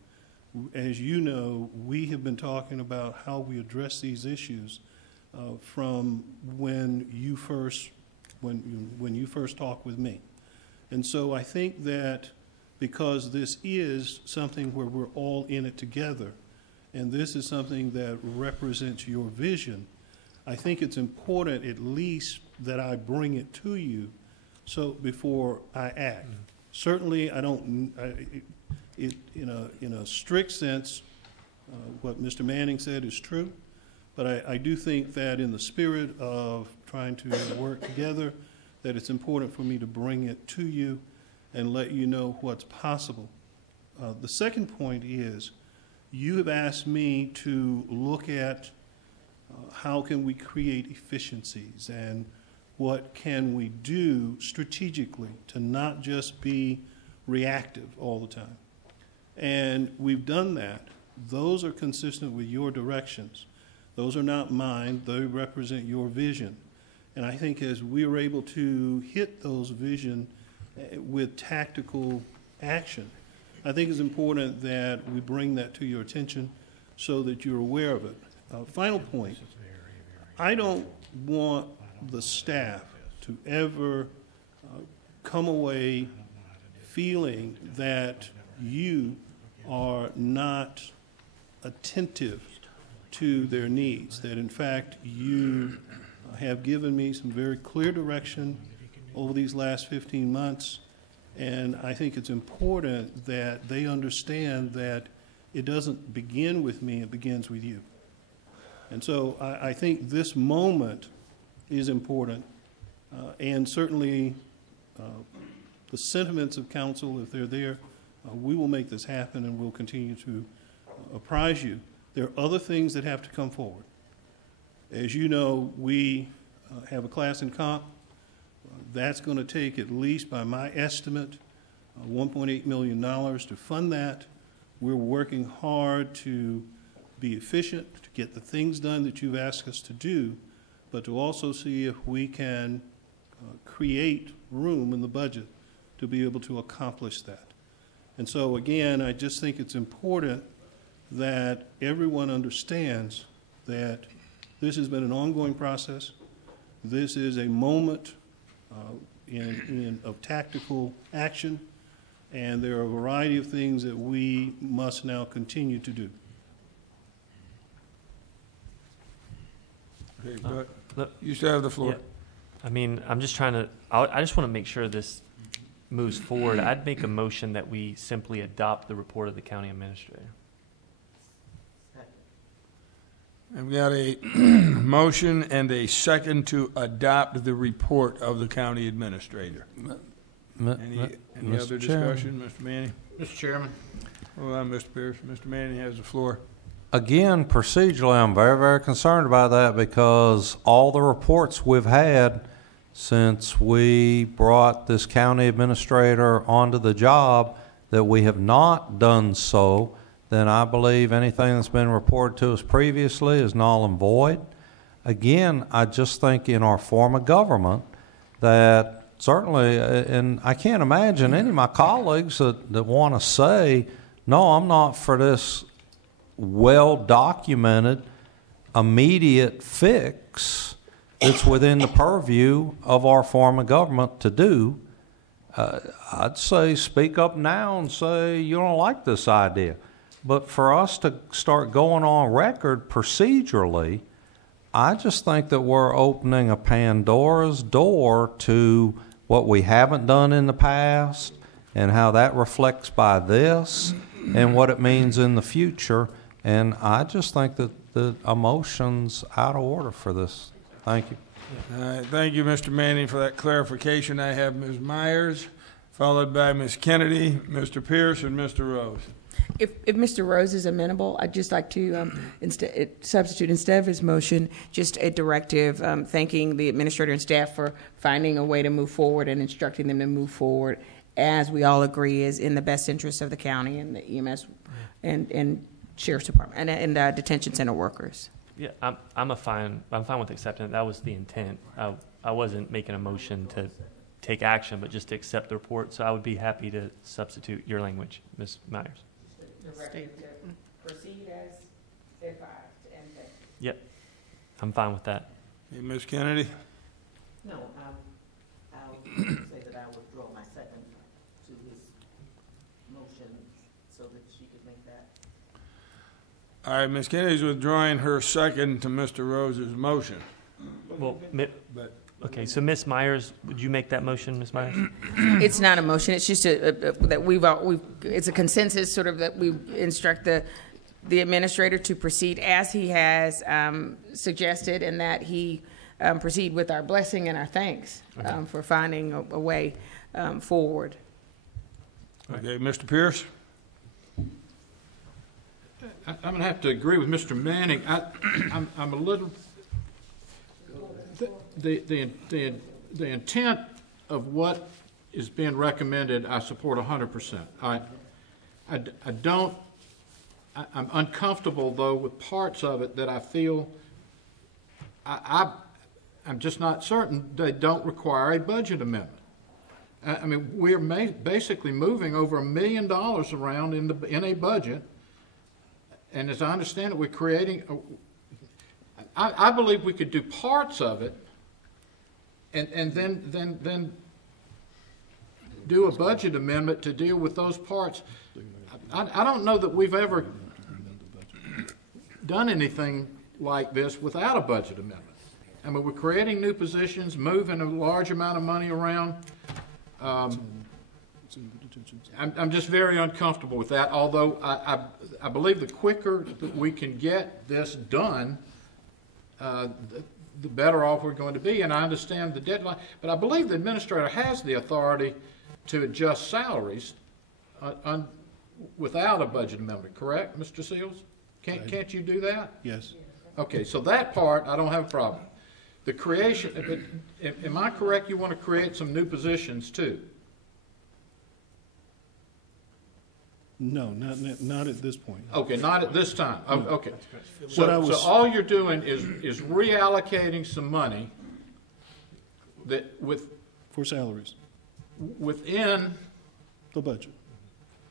As you know, we have been talking about how we address these issues from when you first talked with me. And so I think that because this is something where we're all in it together, and this is something that represents your vision, I think it's important at least that I bring it to you so before I act. Certainly, I don't, in a strict sense, what Mr. Manning said is true, but I do think that in the spirit of trying to work together, that it's important for me to bring it to you and let you know what's possible. The second point is, you have asked me to look at how can we create efficiencies and what can we do strategically to not just be reactive all the time. And we've done that. Those are consistent with your directions. Those are not mine. They represent your vision. And I think as we are able to hit those vision with tactical action, I think it's important that we bring that to your attention so that you're aware of it. Final point, I don't want the staff to ever come away feeling that you are not attentive to their needs, that in fact you have given me some very clear direction over these last 15 months, and I think it's important that they understand that it doesn't begin with me, it begins with you. And so I think this moment is important, and certainly the sentiments of council, if they're there, we will make this happen, and we'll continue to apprise you. There are other things that have to come forward. As you know, we have a class in comp. That's going to take, at least by my estimate, $1.8 million to fund that. We're working hard to be efficient, to get the things done that you've asked us to do, but to also see if we can create room in the budget to be able to accomplish that. And so, again, I just think it's important that everyone understands that this has been an ongoing process. This is a moment of tactical action, and there are a variety of things that we must now continue to do. Okay, but you still have the floor. Yeah. I mean, I'm just trying to, I just want to make sure this moves forward. I'd make a motion that we simply adopt the report of the county administrator. I've got a motion and a second to adopt the report of the county administrator. Any other discussion, Mr. Manning? Mr. Chairman. Hold on, Mr. Pierce. Mr. Manning has the floor. Again, procedurally, I'm very, very concerned about that because all the reports we've had since we brought this county administrator onto the job that we have not done so, then I believe anything that's been reported to us previously is null and void. Again, I just think in our form of government that certainly, and I can't imagine any of my colleagues that want to say, no, I'm not for this well-documented, immediate fix that's within the purview of our form of government to do. I'd say speak up now and say you don't like this idea. But for us to start going on record procedurally, I just think that we're opening a Pandora's door to what we haven't done in the past and how that reflects by this and what it means in the future. And I just think that the emotion's out of order for this. Thank you. All right, thank you, Mr. Manning, for that clarification. I have Ms. Myers, followed by Ms. Kennedy, Mr. Pierce, and Mr. Rose. If Mr. Rose is amenable, I'd just like to substitute instead of his motion, just a directive thanking the administrator and staff for finding a way to move forward and instructing them to move forward, as we all agree is in the best interest of the county and the EMS and Sheriff's Department and detention center workers. Yeah, I'm fine with accepting it. That was the intent. I wasn't making a motion to take action, but just to accept the report. So I would be happy to substitute your language, Ms. Myers. Proceed as advised and thank you. Yep, I'm fine with that. Hey, Ms. Kennedy? No, I'll say that I withdraw my second to his motion so that she could make that. All right, Ms. Kennedy's withdrawing her second to Mr. Rose's motion. Well, okay, so Ms. Myers, would you make that motion, Ms. Myers? It's not a motion. It's just that it's a consensus sort of that we instruct the administrator to proceed as he has suggested, and that he proceed with our blessing and our thanks for finding a way forward. Okay, Mr. Pierce? I'm going to have to agree with Mr. Manning. I'm a little. The intent of what is being recommended, I support 100%. I'm uncomfortable though with parts of it that I feel I'm just not certain they don't require a budget amendment. I mean, we're basically moving over $1 million around in a budget, and as I understand it, we're creating. I believe we could do parts of it. And then do a budget amendment to deal with those parts. I don't know that we've ever done anything like this without a budget amendment. I mean, we're creating new positions, moving a large amount of money around. I'm just very uncomfortable with that, although I believe the quicker that we can get this done, the better off we're going to be. And I understand the deadline, but I believe the administrator has the authority to adjust salaries without a budget amendment, correct, Mr. Seals? Can't you do that? Yes. Okay, so that part, I don't have a problem. The creation, am I correct, you want to create some new positions too? No, not at this point. Okay, not at this time. No. Okay. What I So was- all you're doing is reallocating some money that for salaries. Within the budget.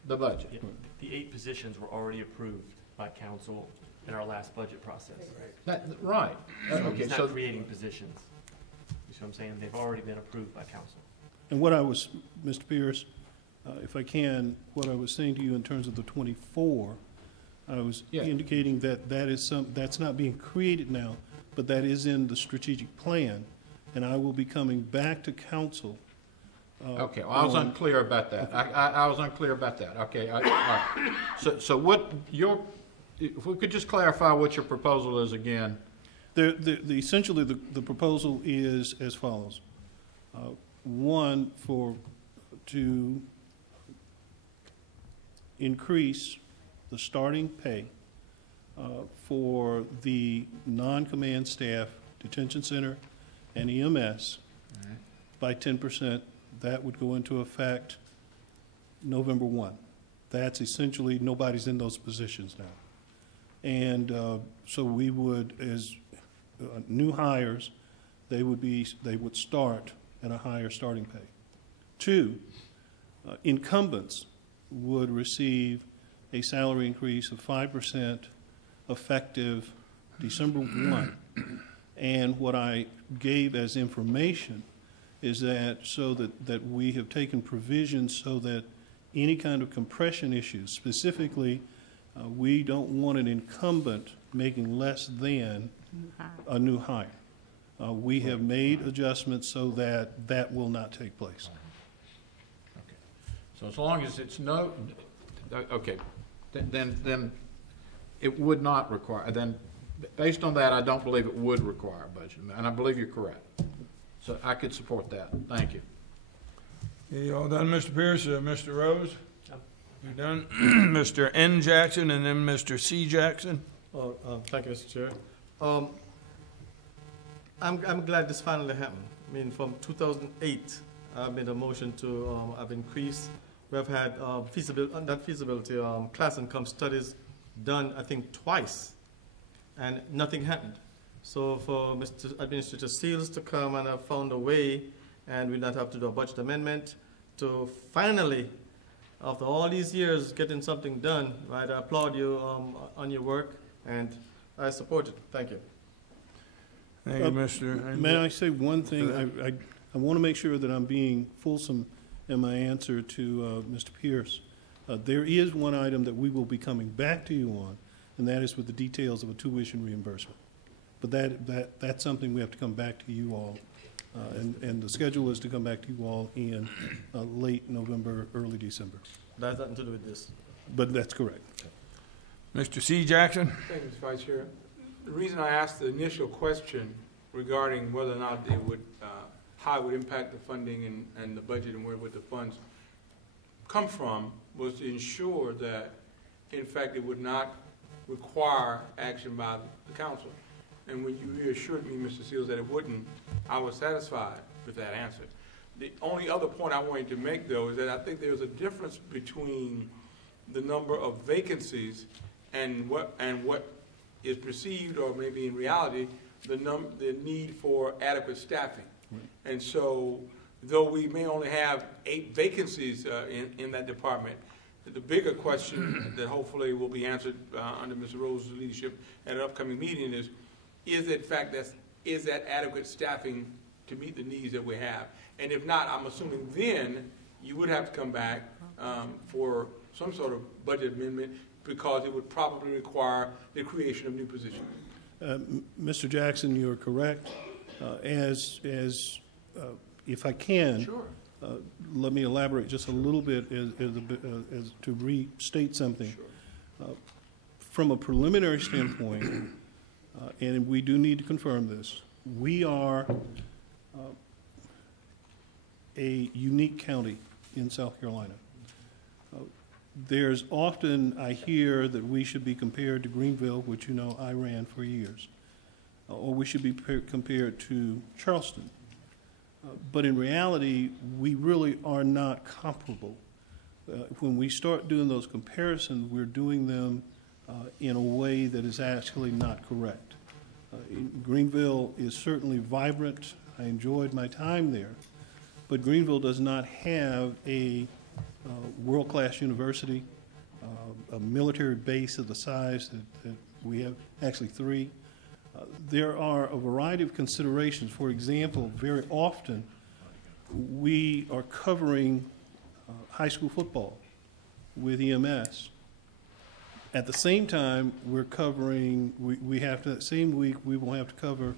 The budget. Yeah, the 8 positions were already approved by council in our last budget process. Right. So Okay, he's not so creating positions. You see what I'm saying? They've already been approved by council. And what I was, Mr. Pierce, if I can, what I was saying to you in terms of the 24, I was indicating that that's not being created now, but that is in the strategic plan, and I will be coming back to council. Okay, well, I was unclear about that. Okay. I was unclear about that. Okay, all right. So what if we could just clarify what your proposal is again? Essentially, the proposal is as follows. One, to increase the starting pay for the non-command staff, detention center, and EMS by 10%. That would go into effect November 1. That's essentially, nobody's in those positions now. And so we would, as new hires, they would start at a higher starting pay. 2, incumbents would receive a salary increase of 5% effective December 1. And what I gave as information is that we have taken provisions so that any kind of compression issues, specifically, we don't want an incumbent making less than a new hire. We have made adjustments so that that will not take place. Okay. So as long as it's okay, then it would not require, then based on that, I don't believe it would require a budget, and I believe you're correct. So I could support that. Thank you. Okay, you all done, Mr. Pierce? Mr. Rose? You done? Mr. N. Jackson and then Mr. C. Jackson? Thank you, Mr. Chair. I'm glad this finally happened. I mean, from 2008, I've made a motion to have increased. We've had feasibility, class income studies done, I think, twice, and nothing happened. So for Mr. Administrator Seals to come and have found a way, and we not have to do a budget amendment, to finally, after all these years, getting something done, right? I applaud you on your work, and I support it. Thank you. Thank you, Mr. May I say one thing? I want to make sure that I'm being fulsome in my answer to Mr. Pierce. There is one item that we will be coming back to you on, and that is with the details of a tuition reimbursement. But that's something we have to come back to you all, and the schedule is to come back to you all in late November, early December. That has nothing to do with this. But that's correct. Mr. C. Jackson? Thank you, Mr. Vice Chair. The reason I asked the initial question regarding whether or not it would, how it would impact the funding and the budget and where would the funds come from was to ensure that, in fact, it would not require action by the council. And when you reassured me, Mr. Seals, that it wouldn't, I was satisfied with that answer. The only other point I wanted to make, though, is that I think there's a difference between the number of vacancies and what is perceived, or maybe in reality, the need for adequate staffing. Right. And so, though we may only have 8 vacancies in that department, the bigger question that hopefully will be answered under Mr. Rose's leadership at an upcoming meeting is that adequate staffing to meet the needs that we have? And if not, I'm assuming then you would have to come back for some sort of budget amendment, because it would probably require the creation of new positions. Mr. Jackson, you're correct. If I can, sure. Let me elaborate just a little bit as to restate something. Sure. From a preliminary standpoint, and we do need to confirm this, we are a unique county in South Carolina. there's often, I hear that we should be compared to Greenville, which you know I ran for years, or we should be compared to Charleston. But in reality, we really are not comparable. When we start doing those comparisons, we're doing them in a way that is actually not correct. Greenville is certainly vibrant. I enjoyed my time there. But Greenville does not have a world-class university, a military base of the size that we have, actually 3. There are a variety of considerations. For example, very often we are covering high school football with EMS. At the same time, we're covering, we have to, that same week, we will have to cover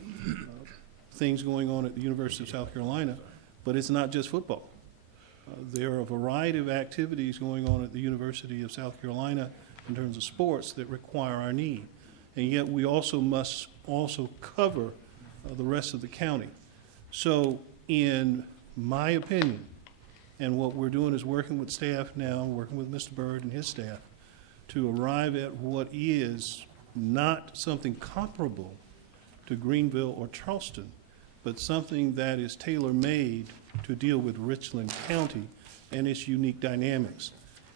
things going on at the University of South Carolina, but it's not just football. There are a variety of activities going on at the University of South Carolina in terms of sports that require our need. And yet we also must also cover the rest of the county. So in my opinion, and what we're doing is working with staff now, working with Mr. Byrd and his staff, to arrive at what is not something comparable to Greenville or Charleston, but something that is tailor-made to deal with Richland County and its unique dynamics.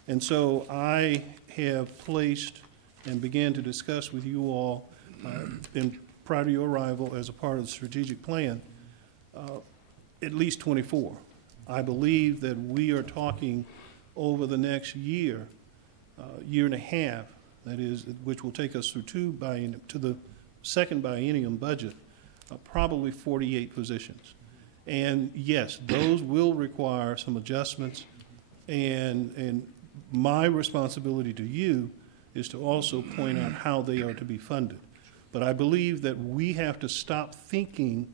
And so I have placed and began to discuss with you all prior to your arrival as a part of the strategic plan, at least 24. I believe that we are talking over the next year, year and a half, that is, which will take us through to the second biennium budget, probably 48 positions. And yes, those will require some adjustments, and my responsibility to you is to also point out how they are to be funded. But I believe that we have to stop thinking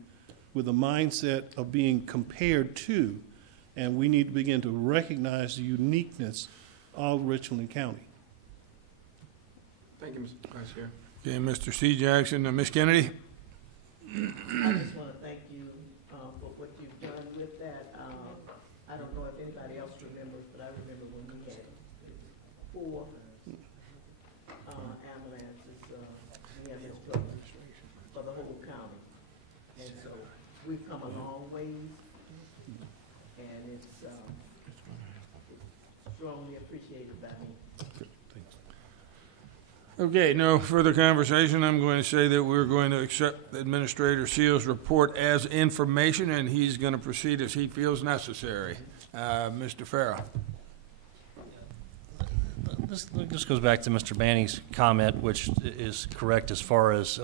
with a mindset of being compared to, and we need to begin to recognize the uniqueness of Richland County. Thank you, Mr. Vice Chair. Okay, Mr. C. Jackson. Ms. Kennedy? I just want to thank you for what you've done with that. I don't know if anybody else remembers, but I remember when we had 4 ambulances, EMS trucks for the whole county. And so we've come a long ways, and it's strongly appreciated by me. Okay, no further conversation. I'm going to say that we're going to accept Administrator Seal's report as information, and he's going to proceed as he feels necessary. Mr. Farrell. This goes back to Mr. Manning's comment, which is correct as far as,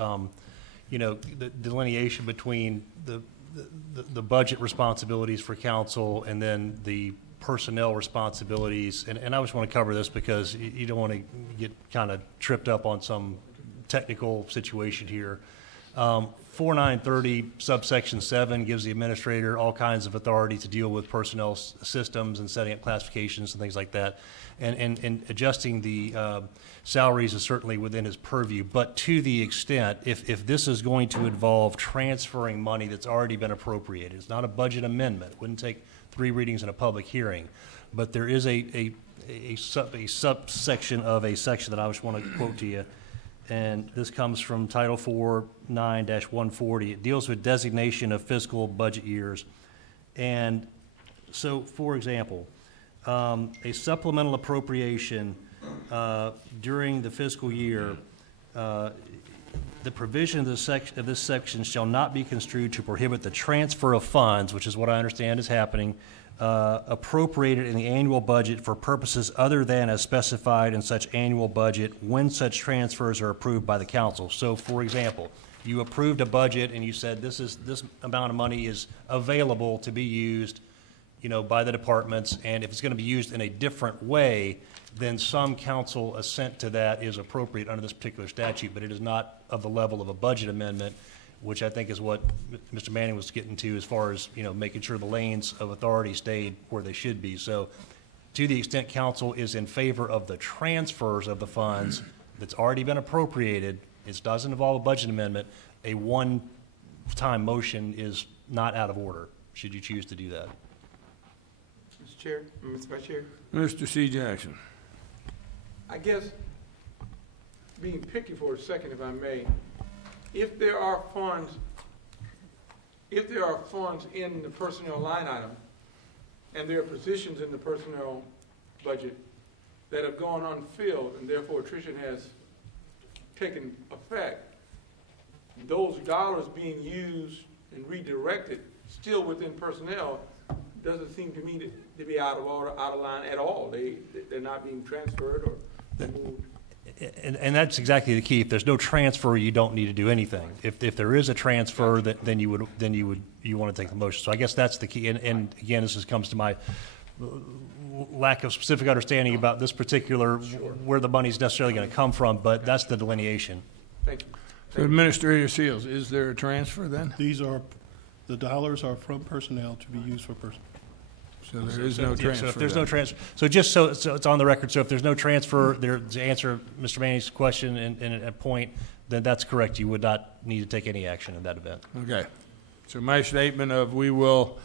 you know, the delineation between the budget responsibilities for council and then the personnel responsibilities, and I just want to cover this because you don't want to get kind of tripped up on some technical situation here. 4930 subsection 7 gives the administrator all kinds of authority to deal with personnel systems and setting up classifications and things like that, and adjusting the salaries is certainly within his purview, but to the extent if this is going to involve transferring money that's already been appropriated, it's not a budget amendment, it wouldn't take 3 readings in a public hearing, but there is a subsection of a section that I just want to quote to you, and this comes from Title 4 9-140. It deals with designation of fiscal budget years, and so, for example, a supplemental appropriation during the fiscal year, the provision of this section shall not be construed to prohibit the transfer of funds, which is what I understand is happening, appropriated in the annual budget for purposes other than as specified in such annual budget when such transfers are approved by the council. So, for example, you approved a budget and you said this amount of money is available to be used, you know, by the departments, and if it's going to be used in a different way, then some council assent to that is appropriate under this particular statute, but it is not of the level of a budget amendment, which I think is what Mr. Manning was getting to as far as, you know, making sure the lanes of authority stayed where they should be. So to the extent council is in favor of the transfers of the funds that's already been appropriated, it doesn't involve a budget amendment, a one-time motion is not out of order, should you choose to do that. Mr. Chair, Mr. Vice Chair. Mr. C. Jackson. I guess, being picky for a second, if I may, if there are funds in the personnel line item, and there are positions in the personnel budget that have gone unfilled, and therefore attrition has taken effect, those dollars being used and redirected still within personnel doesn't seem to me to be out of order, out of line at all. They're not being transferred or moved. And that's exactly the key. If there's no transfer, you don't need to do anything. If there is a transfer, then you want to take the motion. So I guess that's the key. And again, this comes to my lack of specific understanding about this particular where the money's necessarily going to come from. But that's the delineation. Thank you. So Administrator Seals, is there a transfer then? The dollars are from personnel to be used for personnel. So there is no transfer. So if there's no transfer, so just so it's on the record, so if there's no transfer, to answer Mr. Manning's question and a point, then that's correct. You would not need to take any action in that event. Okay. So my statement of we will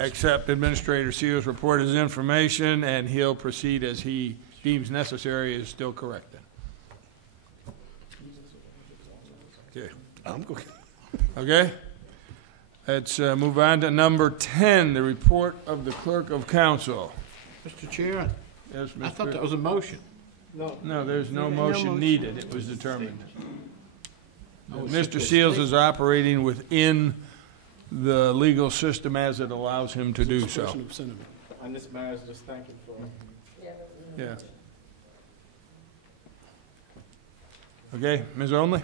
accept Administrator Seals' report as information and he'll proceed as he deems necessary is still correct then. Okay. Okay. Let's move on to number 10, the report of the Clerk of Council. Mr. Chair, yes, Mr. I thought that was a motion. No, there's no motion needed. It was determined. Mr. Seals is operating within the legal system as it allows him to do so. And this mayor is just thanking for. Yeah. Okay, Ms. Only?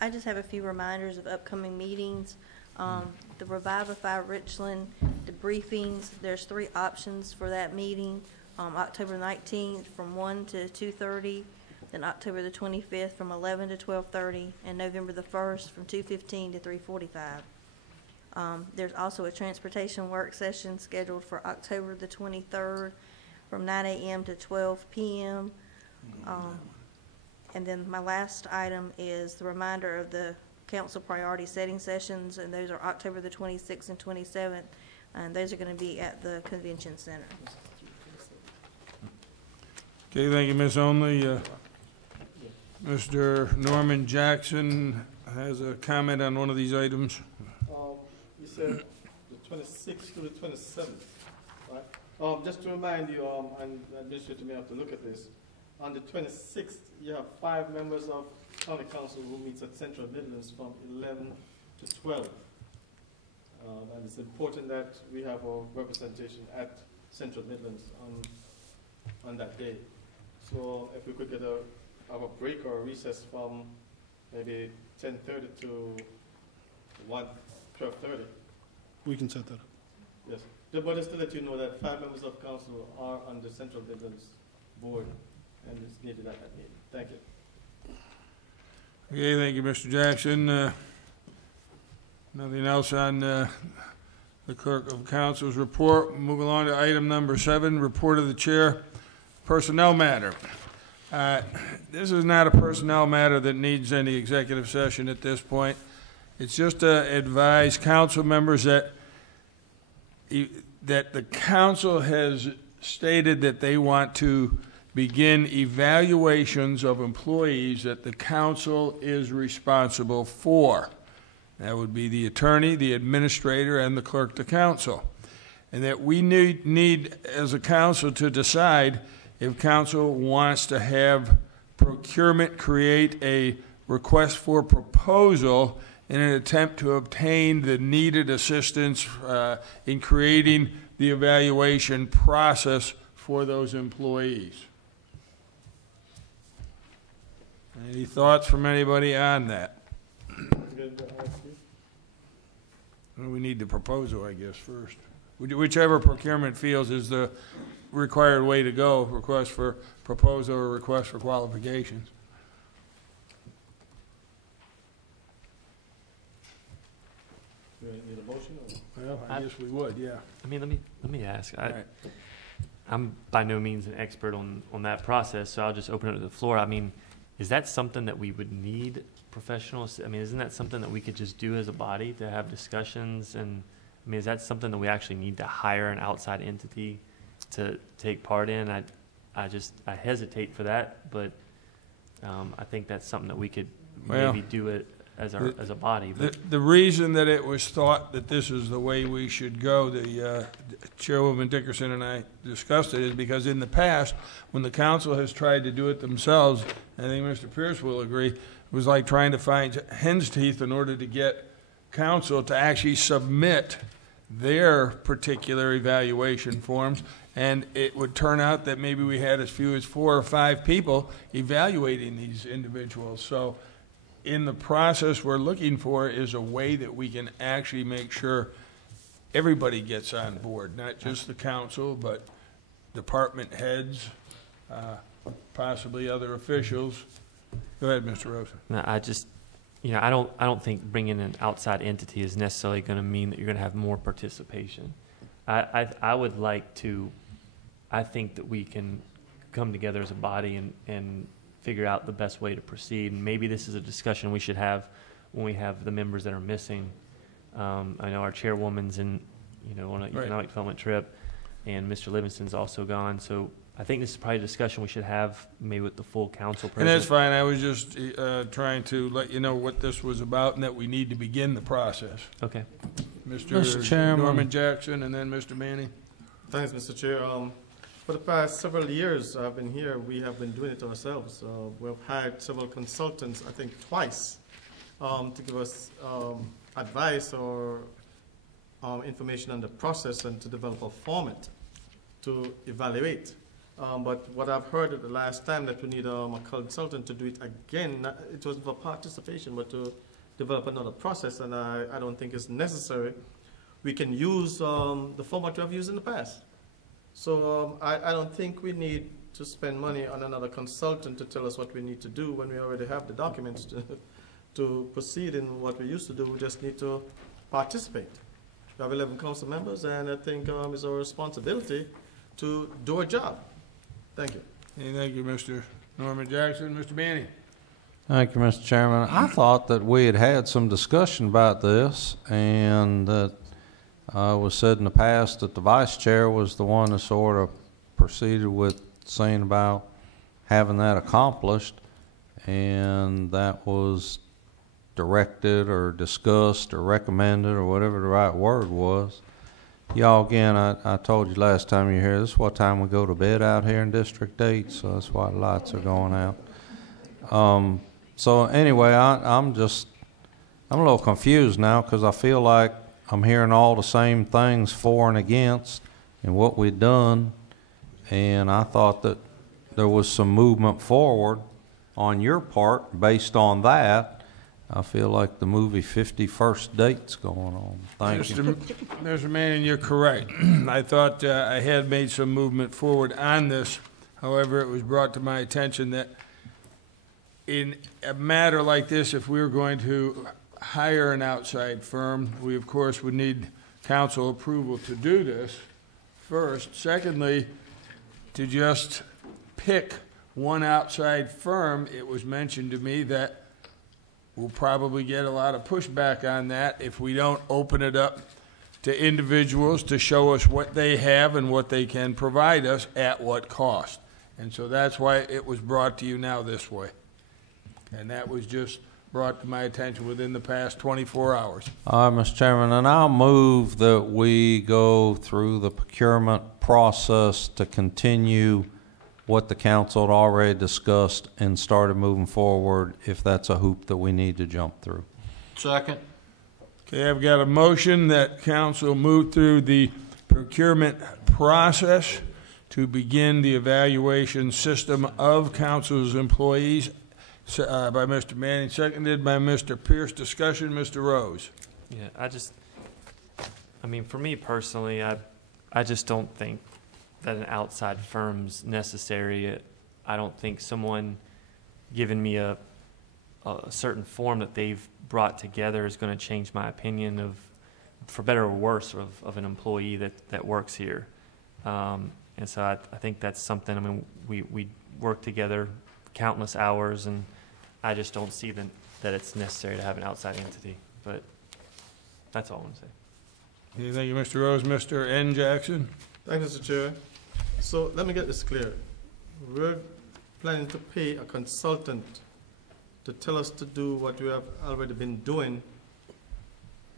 I just have a few reminders of upcoming meetings. The Revivify Richland debriefings, there's 3 options for that meeting. October 19th from 1 to 2:30, then October the 25th from 11 to 12:30, and November the 1st from 2:15 to 3:45. There's also a transportation work session scheduled for October the 23rd from 9 a.m. to 12 p.m. And then my last item is the reminder of the council priority setting sessions, and those are October the 26th and 27th, and those are going to be at the convention center. Okay, thank you, Ms. Only. Mr. Norman Jackson has a comment on one of these items. You said the 26th to the 27th, right? Just to remind you, and Administrator may have to look at this, on the 26th, you have 5 members of County Council who meets at Central Midlands from 11 to 12. And it's important that we have a representation at Central Midlands on that day. So if we could have a break or a recess from maybe 10:30 to 12:30. We can set that up. Yes. But just to let you know that 5 members of council are on the Central Midlands board, and it's needed at that meeting. Thank you. Okay, thank you, Mr. Jackson. Nothing else on the Clerk of Council's report. Moving along to item number 7, report of the chair, personnel matter. This is not a personnel matter that needs any executive session at this point. It's just to advise council members that the council has stated that they want to begin evaluations of employees that the council is responsible for. That would be the attorney, the administrator, and the clerk to council. And that we need as a council to decide if council wants to have procurement create a request for proposal in an attempt to obtain the needed assistance in creating the evaluation process for those employees. Any thoughts from anybody on that? Well, we need the proposal, I guess, first. Whichever procurement feels is the required way to go, request for proposal or request for qualifications. Do you need a motion? Or? Well, I guess we would, yeah. I mean, let me ask. Right. I'm by no means an expert on that process, so I'll just open it to the floor. I mean, is that something that we would need professionals? I mean, isn't that something that we could just do as a body to have discussions? And I mean, is that something that we actually need to hire an outside entity to take part in? I hesitate for that, but I think that's something that we could Well, maybe do it as a body. But The reason that it was thought that this is the way we should go, the Chairwoman Dickerson and I discussed it, is because in the past, when the council has tried to do it themselves, I think Mr. Pierce will agree, it was like trying to find hen's teeth in order to get council to actually submit their particular evaluation forms, and it would turn out that maybe we had as few as 4 or 5 people evaluating these individuals. So in the process we're looking for is a way that we can actually make sure everybody gets on board, not just the council, but department heads, possibly other officials. Go ahead, Mr. Rosa. no, I don't think bringing an outside entity is necessarily going to mean that you're going to have more participation. I would like to. I think that we can come together as a body and figure out the best way to proceed. And maybe this is a discussion we should have when we have the members that are missing. I know our chairwoman's on an economic development trip, and Mr. Livingston's also gone. So I think this is probably a discussion we should have maybe with the full council president. And that's fine. I was just trying to let you know what this was about and that we need to begin the process. Okay. Mr. Chairman. Norman Jackson and then Mr. Manning. Thanks, Mr. Chair. For the past several years I've been here, we have been doing it ourselves. We've hired several consultants, I think twice, to give us advice or information on the process and to develop a format to evaluate. But what I've heard at the last time that we need a consultant to do it again, it wasn't for participation, but to develop another process, and I don't think it's necessary. We can use the format we have used in the past. So I don't think we need to spend money on another consultant to tell us what we need to do when we already have the documents to proceed in what we used to do. We just need to participate. We have 11 council members, and I think it's our responsibility to do our job. Thank you. Hey, thank you, Mr. Norman Jackson. Mr. Manning. Thank you, Mr. Chairman. I thought that we had some discussion about this, and that it was said in the past that the vice chair was the one that sort of proceeded with saying about having that accomplished, and that was directed or discussed or recommended or whatever the right word was. Y'all, again, I told you last time you were here, this is what time we go to bed out here in District 8, so that's why the lights are going out. So anyway, I'm a little confused now because I feel like I'm hearing all the same things for and against and what we've done, and I thought that there was some movement forward on your part based on that. I feel like the movie 50 First Dates going on. Thank you. Mr. Manning, you're correct. I thought I had made some movement forward on this. However, it was brought to my attention that in a matter like this, if we were going to hire an outside firm, we of course would need council approval to do this first. Secondly, to just pick one outside firm, it was mentioned to me that we'll probably get a lot of pushback on that if we don't open it up to individuals to show us what they have and what they can provide us at what cost. And so that's why it was brought to you now this way. And that was just brought to my attention within the past 24 hours. All right, Mr. Chairman, and I'll move that we go through the procurement process to continue what the council had already discussed and started moving forward if that's a hoop that we need to jump through. Second. Okay, I've got a motion that council move through the procurement process to begin the evaluation system of council's employees by Mr. Manning, seconded by Mr. Pierce. Discussion, Mr. Rose. Yeah, for me personally, I just don't think that an outside firm's necessary. I don't think someone giving me a certain form that they've brought together is going to change my opinion of, for better or worse, of an employee that works here. And so I think that's something, we work together countless hours, and I just don't see that it's necessary to have an outside entity. But that's all I'm saying. Okay, thank you, Mr. Rose. Mr. N. Jackson. Thank you, Mr. Chair. So let me get this clear. we're planning to pay a consultant to tell us to do what we have already been doing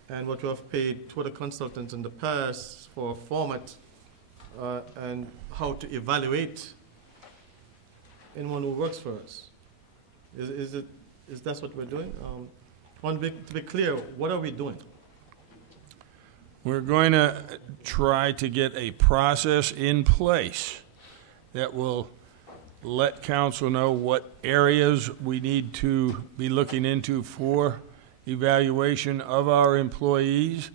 and what we have paid to the consultants in the past for format and how to evaluate anyone who works for us. Is that what we're doing? To be clear, what are we doing? We're going to try to get a process in place that will let council know what areas we need to be looking into for evaluation of our employees,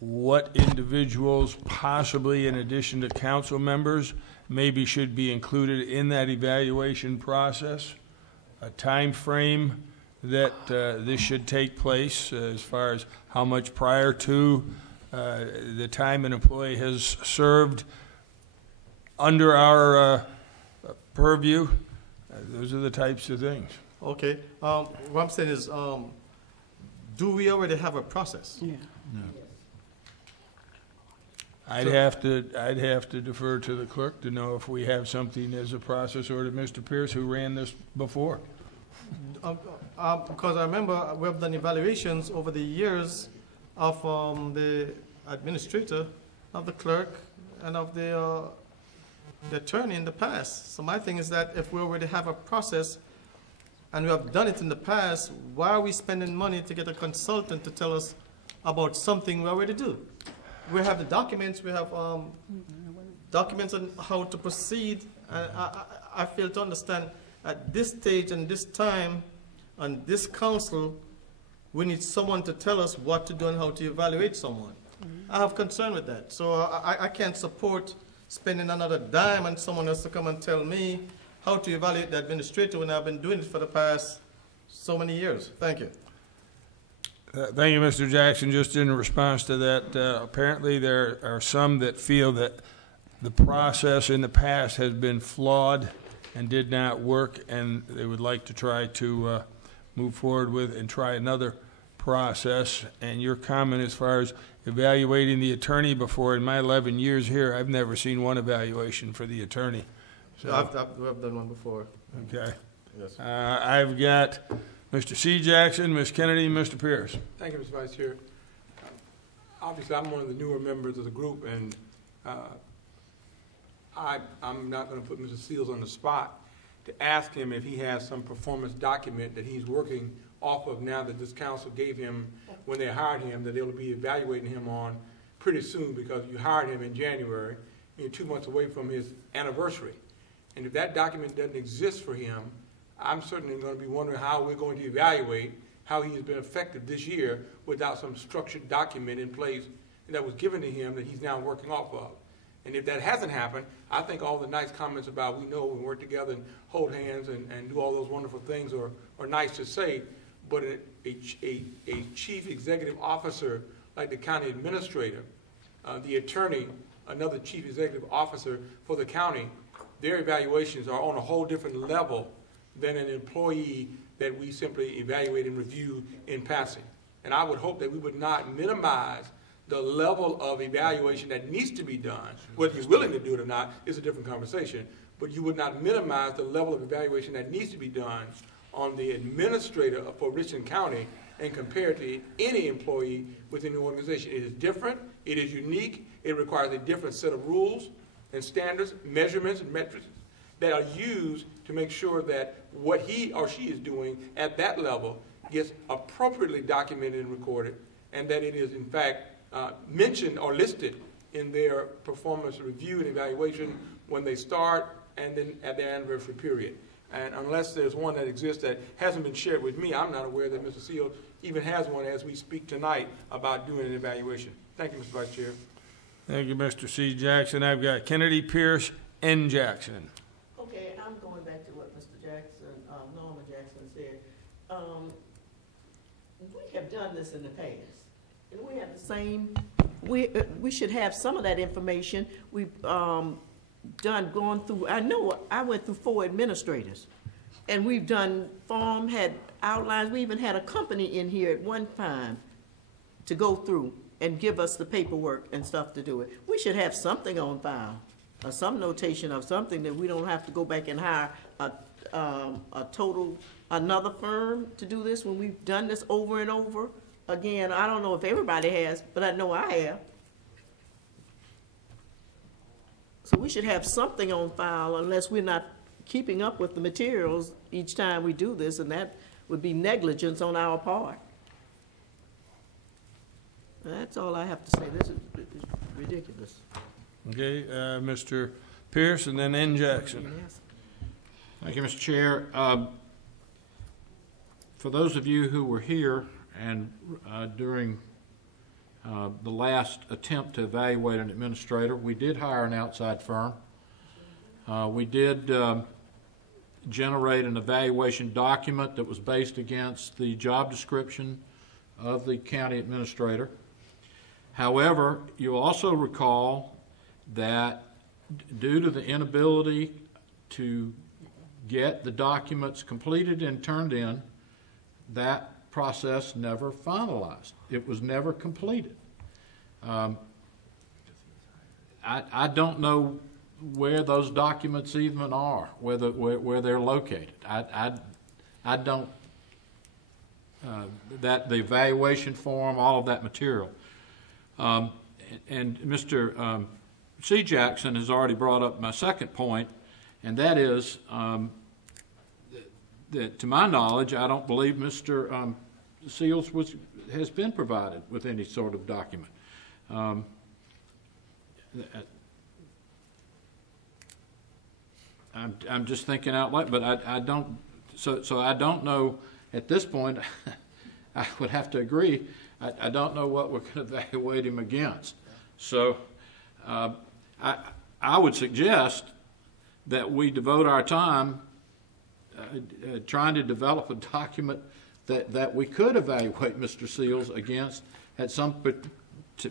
what individuals possibly in addition to council members maybe should be included in that evaluation process, a time frame that this should take place as far as how much prior to the time an employee has served under our purview. Those are the types of things. Okay. What I'm saying is, do we already have a process? Yeah. No. I'd have to defer to the clerk to know if we have something as a process, or to Mr. Pierce, who ran this before. Because I remember we have done evaluations over the years of the administrator, of the clerk, and of the attorney in the past. So my thing is that if we already have a process and we have done it in the past, why are we spending money to get a consultant to tell us about something we already do? We have the documents, we have documents on how to proceed. I fail to understand at this stage and this time on this council, we need someone to tell us what to do and how to evaluate someone. I have concern with that. So I can't support spending another dime and someone else to come and tell me how to evaluate the administrator when I've been doing it for the past so many years. Thank you. Thank you, Mr. Jackson. Just in response to that, apparently there are some that feel that the process in the past has been flawed and did not work, and they would like to try to move forward with and try another process. And your comment as far as evaluating the attorney before, in my 11 years here, I've never seen one evaluation for the attorney. So, I've done one before. Okay. Yes. I've got Mr. C. Jackson, Ms. Kennedy, and Mr. Pierce. Thank you, Mr. Vice Chair. Obviously, I'm one of the newer members of the group, and I'm not going to put Mr. Seals on the spot to ask him if he has some performance document that he's working off of now that this council gave him when they hired him, that they'll be evaluating him on pretty soon, because you hired him in January, and you're 2 months away from his anniversary. And if that document doesn't exist for him, I'm certainly going to be wondering how we're going to evaluate how he has been effective this year without some structured document in place that was given to him that he's now working off of. And if that hasn't happened, I think all the nice comments about we know we work together and hold hands and do all those wonderful things are nice to say, but a chief executive officer like the county administrator, the attorney, another chief executive officer for the county, their evaluations are on a whole different level than an employee that we simply evaluate and review in passing. And I would hope that we would not minimize the level of evaluation that needs to be done. Whether you're willing to do it or not is a different conversation, but you would not minimize the level of evaluation that needs to be done on the administrator for Richland County and compare it to any employee within the organization. It is different, it is unique, it requires a different set of rules and standards, measurements and metrics that are used to make sure that what he or she is doing at that level gets appropriately documented and recorded, and that it is in fact mentioned or listed in their performance review and evaluation when they start and then at their anniversary period. And unless there's one that exists that hasn't been shared with me, I'm not aware that Mr. Seal even has one as we speak tonight about doing an evaluation. Thank you, Mr. Vice Chair. Thank you, Mr. C. Jackson. I've got Kennedy, Pierce, and Jackson. Okay, I'm going back to what Mr. Jackson, Norman Jackson said. We have done this in the past, and we have the same. We should have some of that information. We've gone through. I know I went through 4 administrators, and we've done had outlines. We even had a company in here at one time to go through and give us the paperwork and stuff to do it. We should have something on file. some notation of something that we don't have to go back and hire another firm to do this when we've done this over and over. Again, I don't know if everybody has, but I know I have. So we should have something on file unless we're not keeping up with the materials each time we do this, and that would be negligence on our part. That's all I have to say. This is ridiculous. Okay, Mr. Pierce and then N. Jackson. Thank you, Mr. Chair. For those of you who were here and during the last attempt to evaluate an administrator, we did hire an outside firm. We did generate an evaluation document that was based against the job description of the county administrator. However, you'll also recall that due to the inability to get the documents completed and turned in, that process never finalized. It was never completed. I don't know where those documents even are, where they're located. I don't, that the evaluation form, all of that material. And Mr. C. Jackson has already brought up my second point, and that is that to my knowledge, I don't believe Mr. Seals has been provided with any sort of document. I'm just thinking out loud, but I don't. So I don't know at this point. I would have to agree. I don't know what we're going to evaluate him against. So I would suggest that we devote our time trying to develop a document that we could evaluate Mr. Seals against at some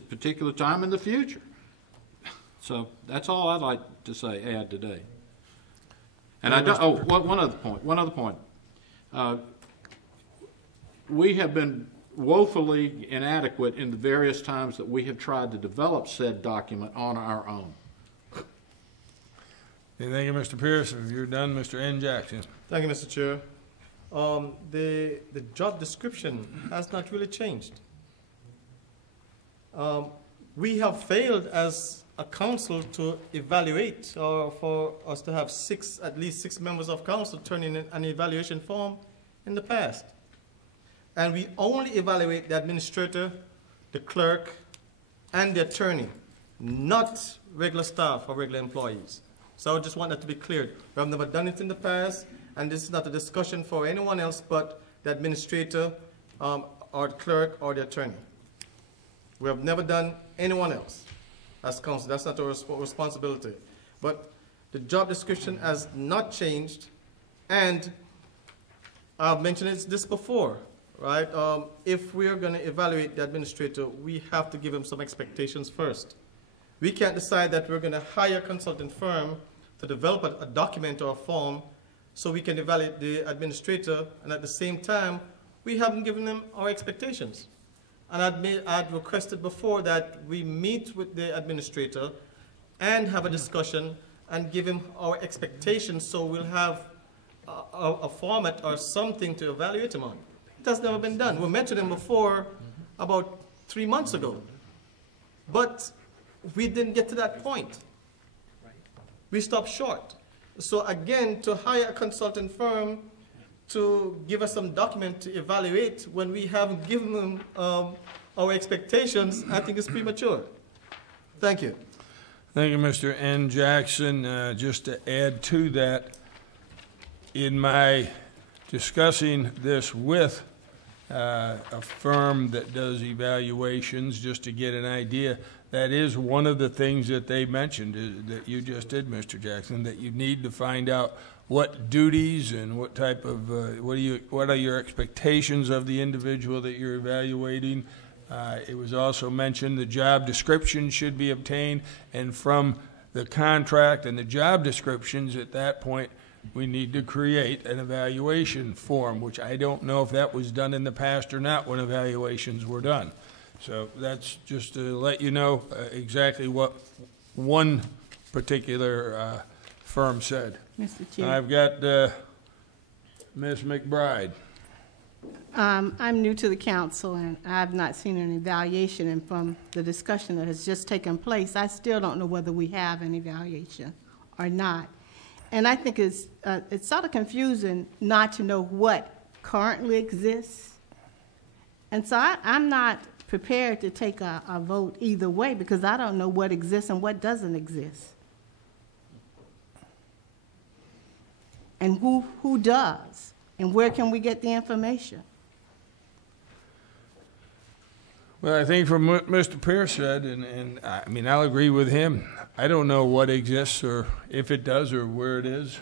particular time in the future. So that's all I'd like to say, add today. And I don't, one other point. We have been woefully inadequate in the various times that we have tried to develop said document on our own. Thank you, Mr. Pierce. If you're done, Mr. N. Jackson. Thank you, Mr. Chair. The job description has not really changed. We have failed as a council to evaluate, or for us to have at least six members of council turn in an evaluation form in the past. And we only evaluate the administrator, the clerk, and the attorney, not regular staff or regular employees. So I just want that to be cleared. We have never done it in the past, and this is not a discussion for anyone else but the administrator, or the clerk, or the attorney. We have never done anyone else as council. That's not our responsibility. But the job description has not changed, and I've mentioned this before, right? If we're going to evaluate the administrator, we have to give him some expectations first. We can't decide that we're going to hire a consultant firm to develop a document or a form so we can evaluate the administrator, and at the same time, we haven't given them our expectations. And I'd requested before that we meet with the administrator and have a discussion and give him our expectations so we'll have a format or something to evaluate him on. It has never been done. We met with him before about 3 months ago, but we didn't get to that point. We stopped short. So again, to hire a consultant firm to give us some document to evaluate when we haven't given them our expectations, I think is premature. Thank you. Thank you, Mr. N. Jackson. Just to add to that, in my discussing this with a firm that does evaluations, just to get an idea, that is one of the things that they mentioned that you just did, Mr. Jackson, that you need to find out what duties and what type of, what are your expectations of the individual that you're evaluating. It was also mentioned the job description should be obtained, and from the contract and the job descriptions at that point, we need to create an evaluation form, which I don't know if that was done in the past or not when evaluations were done. So that's just to let you know exactly what one particular firm said. Mr. Chair. I've got Ms. McBride. I'm new to the council, and I've not seen an evaluation, and from the discussion that has just taken place, I still don't know whether we have an evaluation or not. And I think it's sort of confusing not to know what currently exists. And so I'm not prepared to take a vote either way, because I don't know what exists and what doesn't exist. And who does? And where can we get the information? Well, I think from what Mr. Pierce said, and I mean, I'll agree with him. I don't know what exists or if it does or where it is.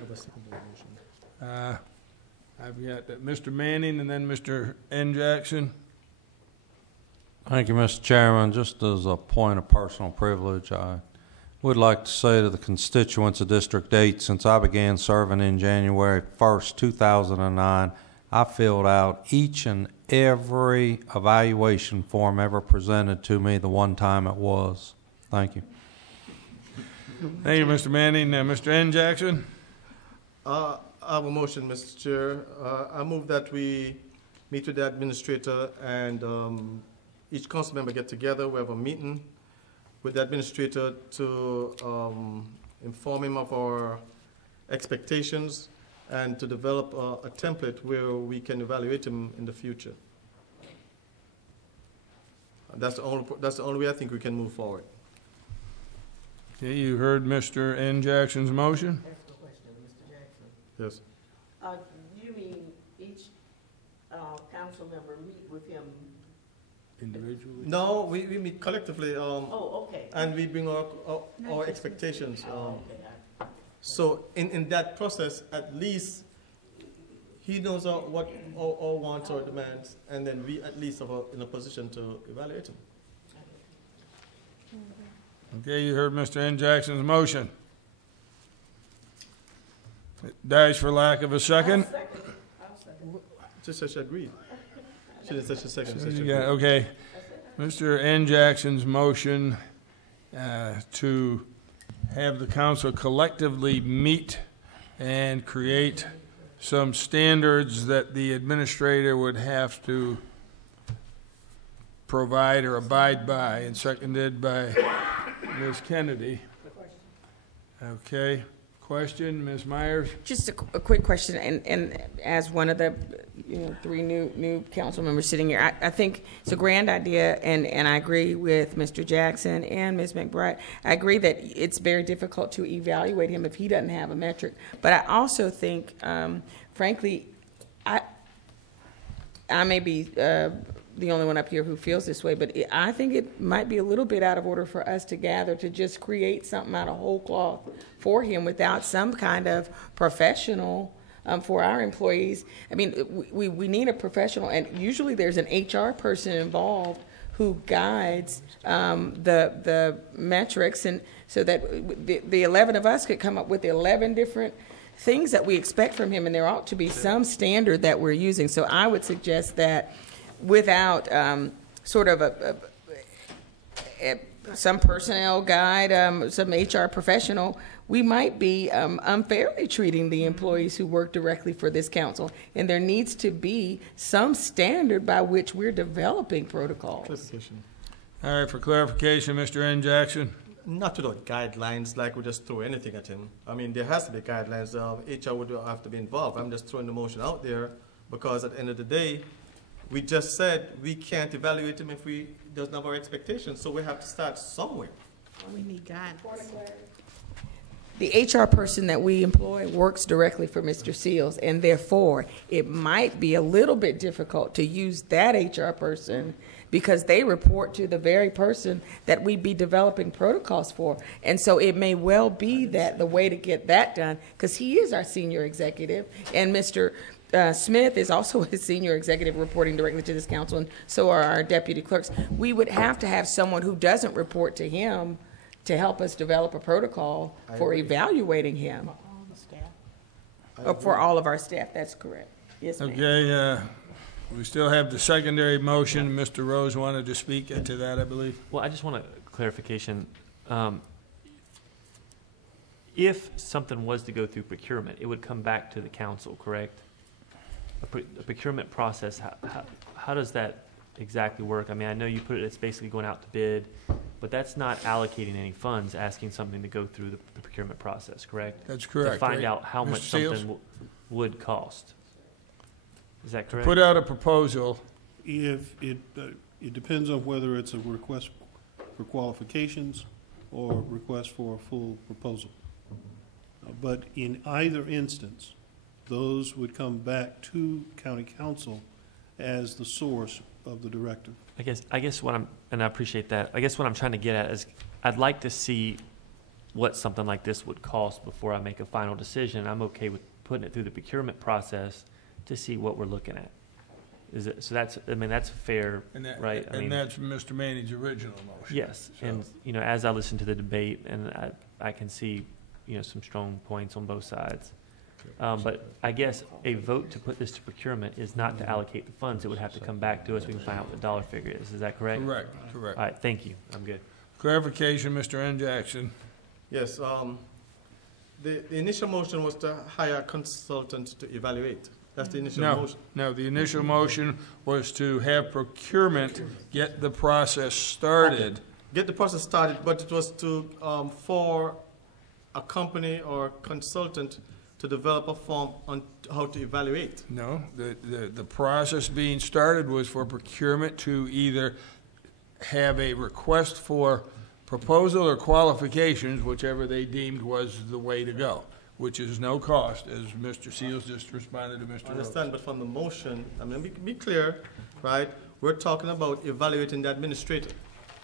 I've got Mr. Manning and then Mr. N. Jackson. Thank you, Mr. Chairman. Just as a point of personal privilege, I would like to say to the constituents of District 8, since I began serving in January 1st, 2009, I filled out each and every evaluation form ever presented to me the one time it was. Thank you. Thank you, Mr. Manning. Mr. N. Jackson? I have a motion, Mr. Chair. I move that we meet with the administrator and each council member get together. We have a meeting with the administrator to inform him of our expectations and to develop a template where we can evaluate him in the future. That's the only way I think we can move forward. Okay, you heard Mr. N. Jackson's motion? Ask a question, Mr. Jackson. Yes. You mean each council member meet with him individually? No, we meet collectively. Oh, okay. And we bring our expectations. So in that process, at least he knows what our wants or demands, and then we at least are in a position to evaluate him. Okay, you heard Mr. N. Jackson's motion. It dies for lack of a second. I'll second. Just said she agreed. She didn't say she second. So yeah, okay. Mr. N. Jackson's motion to have the council collectively meet and create some standards that the administrator would have to provide or abide by, and seconded by Ms. Kennedy. Okay. Question, Ms. Myers? Just a quick question, and as one of the three new council members sitting here, I think it's a grand idea, and I agree with Mr. Jackson and Ms. McBride. I agree that it's very difficult to evaluate him if he doesn't have a metric. But I also think, frankly, I may be the only one up here who feels this way, but I think it might be a little bit out of order for us to gather to just create something out of whole cloth for him without some kind of professional for our employees. I mean, we need a professional, and usually there's an HR person involved who guides the metrics, and so that the 11 of us could come up with 11 different things that we expect from him, and there ought to be some standard that we're using. So I would suggest that without sort of some personnel guide, some HR professional, we might be unfairly treating the employees who work directly for this council. And there needs to be some standard by which we're developing protocols. All right, for clarification, Mr. N. Jackson. Not without guidelines, like we just throw anything at him. I mean, there has to be guidelines. HR would have to be involved. I'm just throwing the motion out there because at the end of the day, we just said we can't evaluate him if we doesn't have our expectations, so we have to start somewhere. We need guidance. The HR person that we employ works directly for Mr. Seals, and therefore it might be a little bit difficult to use that HR person because they report to the very person that we be developing protocols for. And so it may well be that the way to get that done, because he is our senior executive, and Mr. Smith is also a senior executive reporting directly to this council, and so are our deputy clerks. We would have to have someone who doesn't report to him to help us develop a protocol for evaluating him. For all of our staff, that's correct. Yes, ma'am. Okay, we still have the secondary motion. Mr. Rose wanted to speak to that, I believe. Well, I just want a clarification. if something was to go through procurement, it would come back to the council, correct? A procurement process, how does that exactly work? I mean, I know you put it, it's basically going out to bid, but that's not allocating any funds, asking something to go through the procurement process, correct? That's correct. To find right? out how Mr. much Seals? something would cost. Is that correct? Put out a proposal. If it depends on whether it's a request for qualifications or request for a full proposal. But in either instance, those would come back to county council as the source of the directive. I guess what and I appreciate that. I guess what I'm trying to get at is I'd like to see what something like this would cost before I make a final decision. I'm okay with putting it through the procurement process to see what we're looking at. Is it, so that's, I mean, that's fair, right? I mean, that's Mr. Manning's original motion. yes. So. And, you know, as I listen to the debate, and I can see, you know, some strong points on both sides. But I guess a vote to put this to procurement is not to allocate the funds. It would have to come back to us. We can find out what the dollar figure is. Is that correct? Correct. All right. Thank you. I'm good. Clarification, Mr. N. Jackson. Yes, the initial motion was to hire a consultant to evaluate. That's the initial motion. No, the initial motion was to have procurement get the process started. Okay. Get the process started, but it was to, for a company or consultant to develop a form on how to evaluate. No, the process being started was for procurement to either have a request for proposal or qualifications, whichever they deemed was the way to go, which is no cost, as Mr. Seals just responded to Mr. I understand, Rhodes. but from the motion, I mean, be clear, right? We're talking about evaluating the administrator.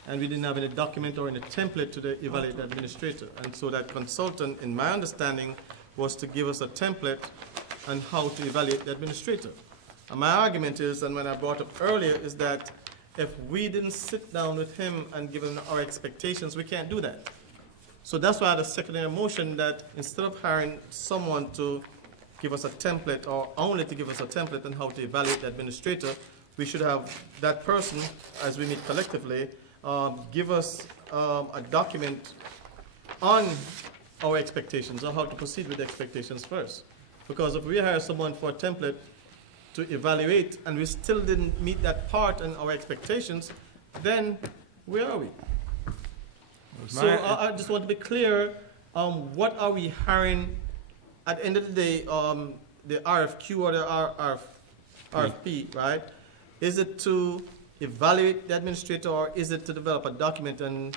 And we didn't have any document or any template to evaluate the administrator. And so that consultant, in my understanding, was to give us a template on how to evaluate the administrator. And my argument is, and when I brought up earlier, is that if we didn't sit down with him and give him our expectations, we can't do that. So that's why I had a secondary motion that instead of hiring someone to give us a template or only to give us a template on how to evaluate the administrator, we should have that person, as we meet collectively, give us a document on our expectations or how to proceed with the expectations first. Because if we hire someone for a template to evaluate and we still didn't meet that part in our expectations, then where are we? So I just want to be clear, what are we hiring at the end of the day, the RFQ or the RFP, right? Is it to evaluate the administrator or is it to develop a document and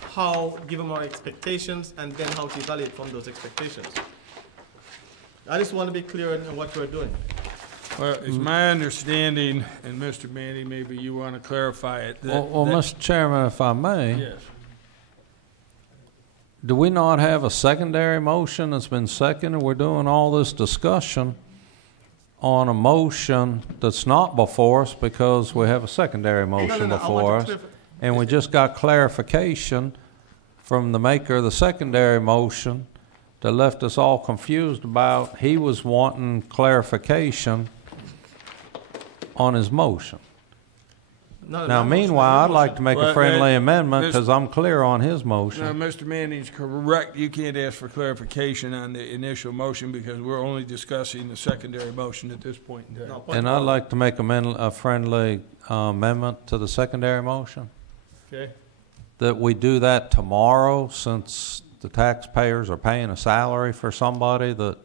how, give them our expectations and then how to evaluate from those expectations? I just want to be clear in what we're doing. Well, it's my understanding, and Mr. Manning, maybe you want to clarify it. Well, Mr. Chairman, if I may. Yes. Do we not have a secondary motion that's been seconded? We're doing all this discussion on a motion that's not before us because we have a secondary motion before us. And we just got clarification from the maker of the secondary motion that left us all confused about he was wanting clarification on his motion. Now, meanwhile, I'd like to make a friendly amendment because I'm clear on his motion. No, Mr. Manning's correct. You can't ask for clarification on the initial motion because we're only discussing the secondary motion at this point in time. And I'd like to make a friendly amendment to the secondary motion. Okay. That we do that tomorrow since the taxpayers are paying a salary for somebody that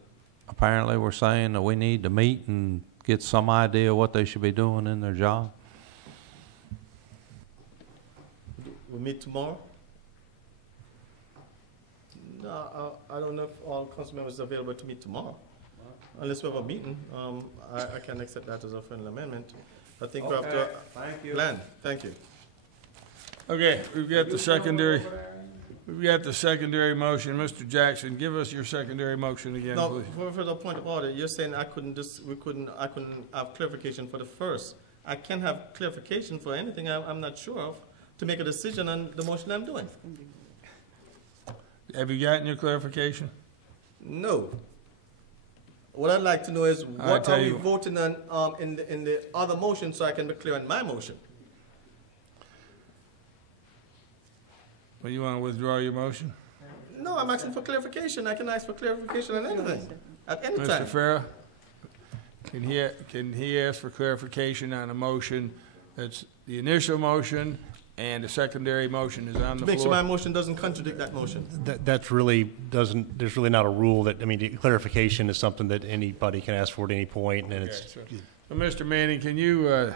apparently we're saying that we need to meet and get some idea what they should be doing in their job. We meet tomorrow? No, I don't know if all council members are available to meet tomorrow. Unless we have a meeting, I can accept that as a friendly amendment. I think we have to plan. Thank you. Okay, we've got the secondary. We've got the secondary motion. Mr. Jackson, give us your secondary motion again, please. For the point of order, you're saying I couldn't have clarification for the first. I can't have clarification for anything I'm not sure of to make a decision on the motion I'm doing. Have you gotten your clarification? No. What I'd like to know is what are we voting on in the other motion so I can be clear on my motion. Well, you want to withdraw your motion? No, I'm asking for clarification. I can ask for clarification on anything, at any time. Mr. Farah, can he ask for clarification on a motion that's the initial motion and the secondary motion is on the To make floor? sure my motion doesn't contradict that motion. That's really doesn't, there's really not a rule that, I mean, clarification is something that anybody can ask for at any point, and Okay, it's, so, Mr. Manning, can you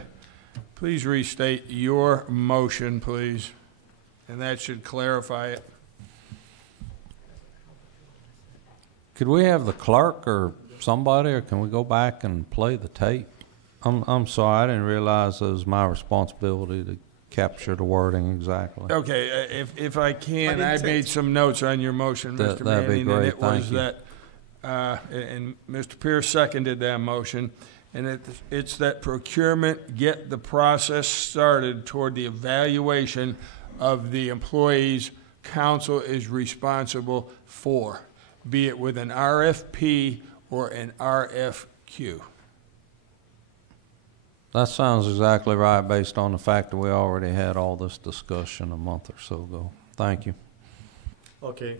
please restate your motion, please? And that should clarify it. Could we have the clerk or somebody, or can we go back and play the tape? I'm sorry, I didn't realize it was my responsibility to capture the wording exactly. Okay, if I can, I didn't made some notes on your motion, Mr. That'd be Manning, and great. it was Thank you. that, and Mr. Pierce seconded that motion, and it's that procurement get the process started toward the evaluation of the employees council is responsible for, be it with an RFP or an RFQ. That sounds exactly right based on the fact that we already had all this discussion a month or so ago. Thank you. Okay.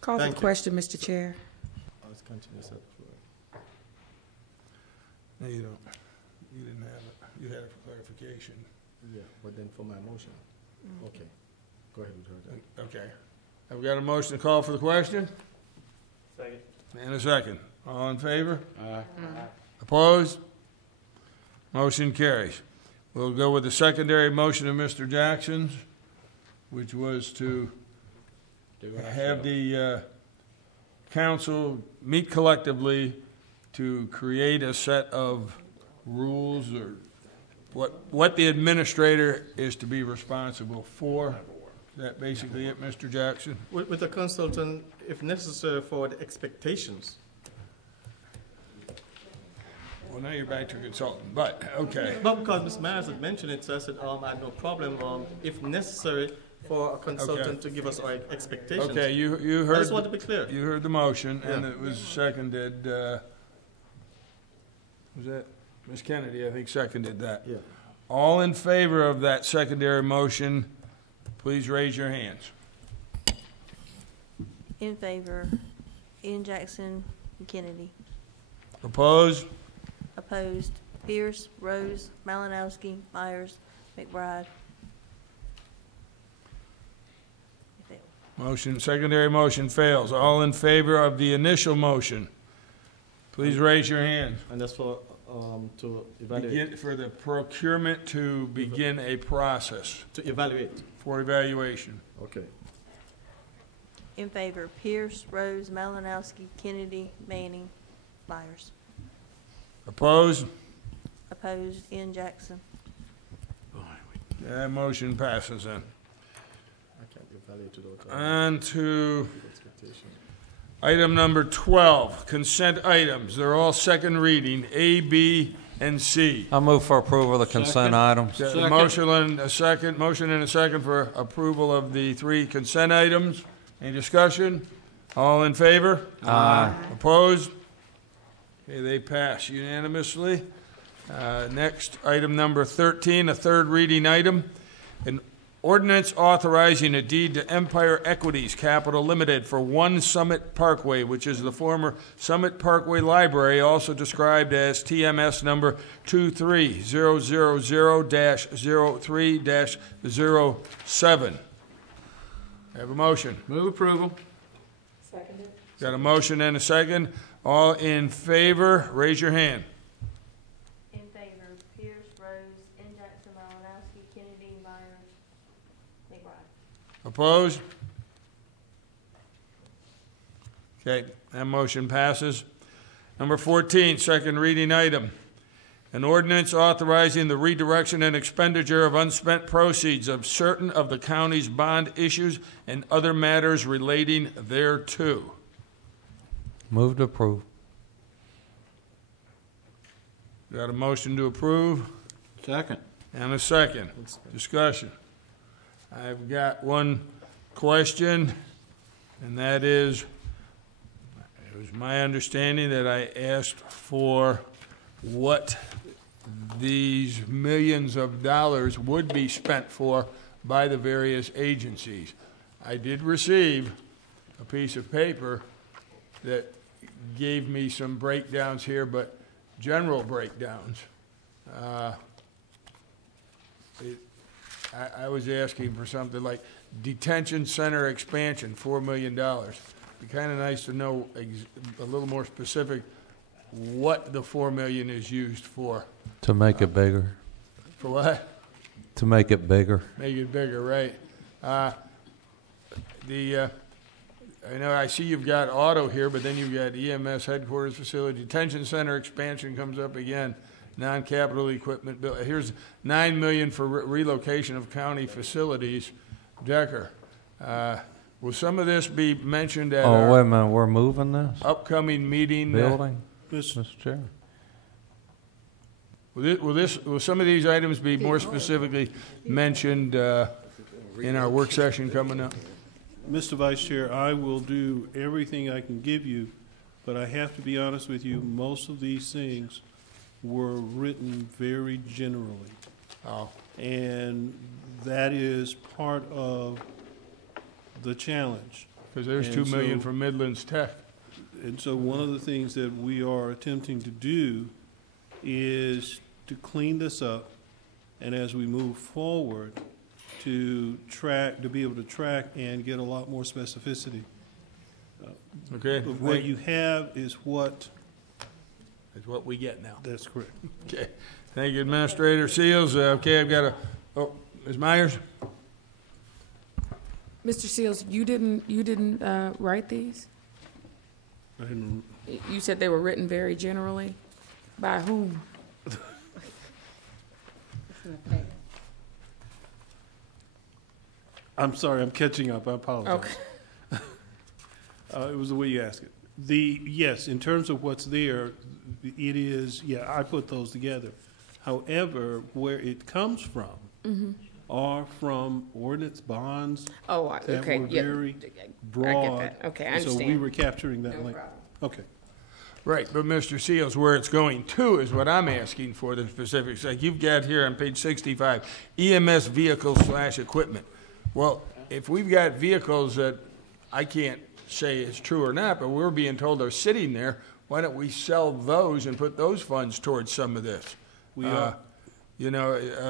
Call for Thank the you. question, Mr. Chair. Let's continue this up. No, you don't. You didn't have it. You had it for clarification. Yeah, but then for my motion. Okay. Go ahead with her. Okay. I've got a motion to call for the question. Second. And a second. All in favor? Aye. Opposed? Motion carries. We'll go with the secondary motion of Mr. Jackson's, which was to have the council meet collectively to create a set of rules or what the administrator is to be responsible for. Is that basically it, Mr. Jackson? With the consultant, if necessary, for the expectations. Well, now you're back to consultant, but, okay. But because Ms. Myers had mentioned it, so I said, I had no problem, if necessary, for a consultant to give us our expectations. Okay, you heard. I just want to be clear. You heard the motion, and Yeah. it was seconded, was that, Ms. Kennedy, I think, seconded that. Yeah. All in favor of that secondary motion, please raise your hands. In favor, Ian Jackson, Kennedy. Opposed? Opposed, Pierce, Rose, Malinowski, Myers, McBride. Secondary motion fails. All in favor of the initial motion, please raise your hand. And that's for, to evaluate. For the procurement to begin a process. To evaluate. For evaluation. Okay. In favor, Pierce, Rose, Malinowski, Kennedy, Manning, Myers. Opposed? Opposed, Ian Jackson. That motion passes then. I can't evaluate without. On to Expectation. item number 12, consent items. They're all second reading, A, B, and C. I move for approval of the consent items. A motion and a second for approval of the 3 consent items. Any discussion? All in favor? Aye. Opposed? Okay, they pass unanimously. Next, item number 13, a third reading item. An ordinance authorizing a deed to Empire Equities Capital Limited for 1 Summit Parkway, which is the former Summit Parkway Library, also described as TMS number 23000-03-07. Have a motion. Move approval. Seconded. Got a motion and a second. All in favor, raise your hand. In favor, Pierce, Rose, Ian Jackson, Malinowski, Kennedy, Myers, McBride. Opposed? Okay, that motion passes. Number 14, second reading item. An ordinance authorizing the redirection and expenditure of unspent proceeds of certain of the county's bond issues and other matters relating thereto. Move to approve. Got a motion to approve? Second. And a second. Discussion. I've got one question, and that is, it was my understanding that I asked for what these millions of dollars would be spent for by the various agencies. I did receive a piece of paper that gave me some breakdowns here, but general breakdowns. I was asking for something like detention center expansion, $4 million. It'd be kind of nice to know a little more specific what the $4 million is used for. To make it bigger. For what? To make it bigger. Make it bigger, right. I know I see you've got auto here, but then you've got EMS headquarters facility, detention center expansion comes up again, non-capital equipment bill. Here's $9 million for relocation of county facilities. Decker, will some of this be mentioned at Oh, wait a minute, we're moving this? upcoming meeting? Building, Mr. Chair? Will some of these items be more specifically mentioned in our work session coming up? Mr. Vice Chair, I will do everything I can give you, but I have to be honest with you, most of these things were written very generally. Oh. And that is part of the challenge. Because there's $2 million from Midlands Tech. And so one of the things that we are attempting to do is to clean this up, and as we move forward, to be able to track and get a lot more specificity. Okay. What you have is what... Is what we get now. That's correct. Okay. Thank you, Administrator Seals. Okay, I've got Ms. Myers? Mr. Seals, you didn't write these? I didn't. You said they were written very generally? By whom? I'm sorry, I'm catching up. I apologize. Okay. It was the way you asked it. Yes, in terms of what's there, it is, I put those together. However, where it comes from are from ordinance bonds that were very broad. I get that. Okay, I understand. So we were capturing that. No link. problem. Okay. Right, but Mr. Seals, where it's going to is what I'm asking for, the specifics. Like you've got here on page 65, EMS vehicles/equipment. Well, if we've got vehicles that I can't say is true or not, but we're being told are sitting there, why don't we sell those and put those funds towards some of this? We are.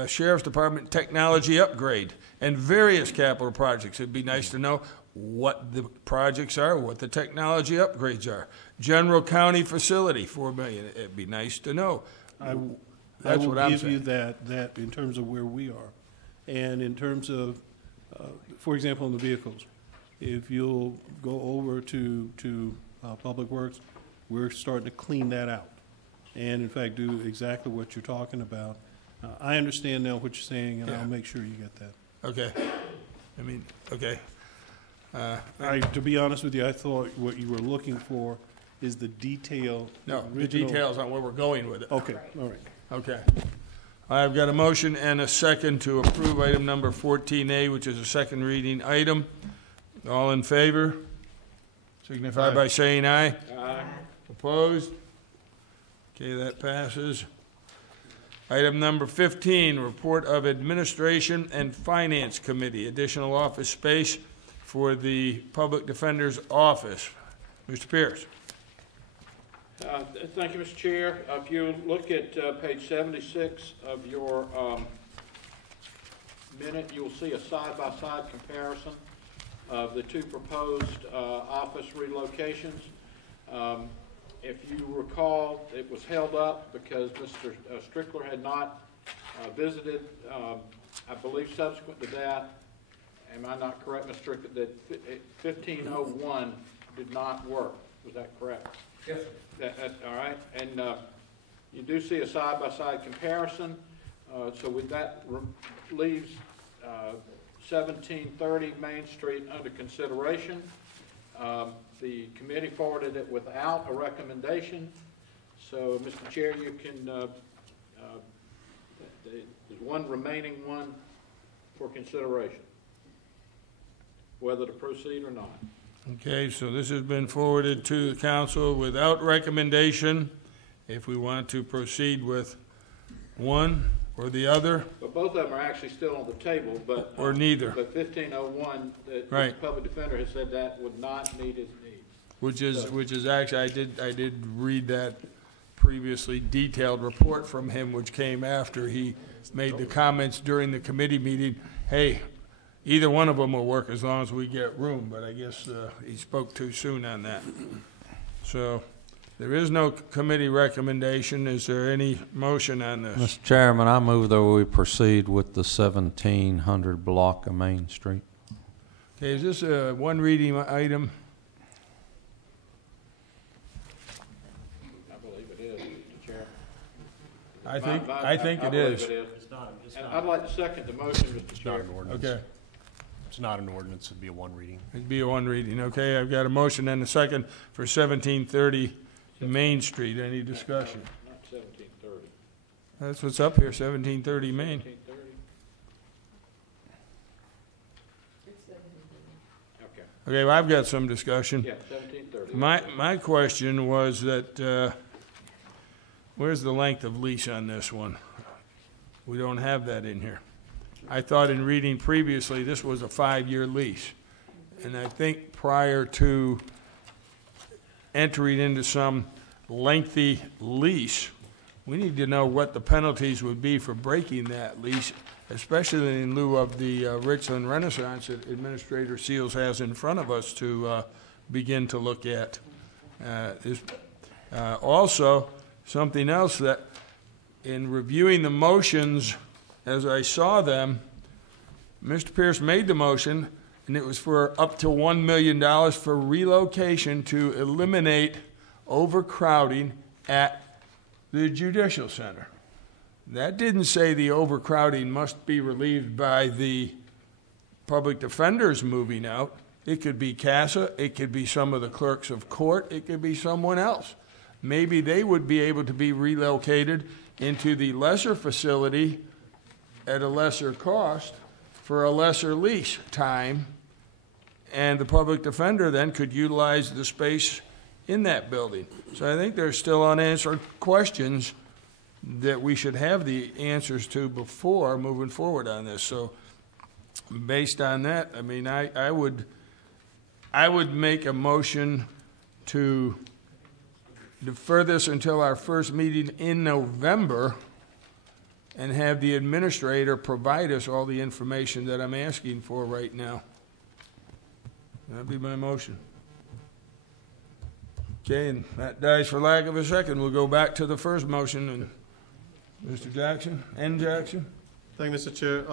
Sheriff's Department technology upgrade and various capital projects. It'd be nice to know what the projects are, what the technology upgrades are. General county facility, $4 million. It'd be nice to know. I That's will what I'm give saying. you that in terms of where we are. And in terms of, for example, in the vehicles, if you'll go over to Public Works, we're starting to clean that out. And in fact, do exactly what you're talking about. I understand now what you're saying, and I'll make sure you get that. Okay. Okay. To be honest with you, I thought what you were looking for is the detail. No, the details on where we're going with it. Okay, all right. Okay. I've got a motion and a second to approve item number 14A, which is a second reading item. All in favor? Signify by saying aye. Aye. Opposed? Okay, that passes. Item number 15, report of Administration and Finance Committee, additional office space for the Public Defender's Office. Mr. Pierce. Thank you, Mr. Chair. If you look at page 76 of your minute, you'll see a side-by-side comparison of the two proposed office relocations. If you recall, it was held up because Mr. Strickler had not visited. I believe subsequent to that, am I not correct, Mr. Strickler, that 1501 did not work? Was that correct? Yes, sir. All right, and you do see a side-by-side comparison. So with that leaves 1730 Main Street under consideration. The committee forwarded it without a recommendation. So, Mr. Chair, you can, there's one remaining one for consideration, whether to proceed or not. Okay, so this has been forwarded to the council without recommendation. If we want to proceed with one or the other, But both of them are actually still on the table, but. or neither? But 1501, the Right. public defender has said that would not meet his needs. Which is actually, I did read that previously detailed report from him, which came after he made the comments during the committee meeting, hey, either one of them will work as long as we get room, but I guess he spoke too soon on that. So there is no committee recommendation. Is there any motion on this? Mr. Chairman, I move that we proceed with the 1700 block of Main Street. Okay, is this a one reading item? I believe it is, Mr. Chair. I think it is. It's not. And I'd like to second the motion, Mr. Chair. Okay. It's not an ordinance, it'd be a one reading. It'd be a one reading. Okay, I've got a motion and a second for 1730 Main Street. Any discussion? Not 1730. That's what's up here, 1730 Main. 1730. Okay. Okay, well, I've got some discussion. Yeah, 1730. My question was that, where's the length of lease on this one? We don't have that in here. I thought in reading previously, this was a 5-year lease. And I think prior to entering into some lengthy lease, we need to know what the penalties would be for breaking that lease, especially in lieu of the Richland Renaissance that Administrator Seals has in front of us to begin to look at. Also, something else that in reviewing the motions as I saw them, Mr. Pierce made the motion, and it was for up to $1 million for relocation to eliminate overcrowding at the Judicial Center. That didn't say the overcrowding must be relieved by the public defenders moving out. It could be CASA, it could be some of the clerks of court, it could be someone else. Maybe they would be able to be relocated into the lesser facility at a lesser cost for a lesser lease time, and the public defender then could utilize the space in that building. So I think there's still unanswered questions that we should have the answers to before moving forward on this. So based on that, I mean, I would make a motion to defer this until our first meeting in November and have the administrator provide us all the information that I'm asking for right now. That'd be my motion. Okay, and that dies for lack of a second. We'll go back to the first motion. And Mr. Jackson, N. Jackson. Thank you, Mr. Chair.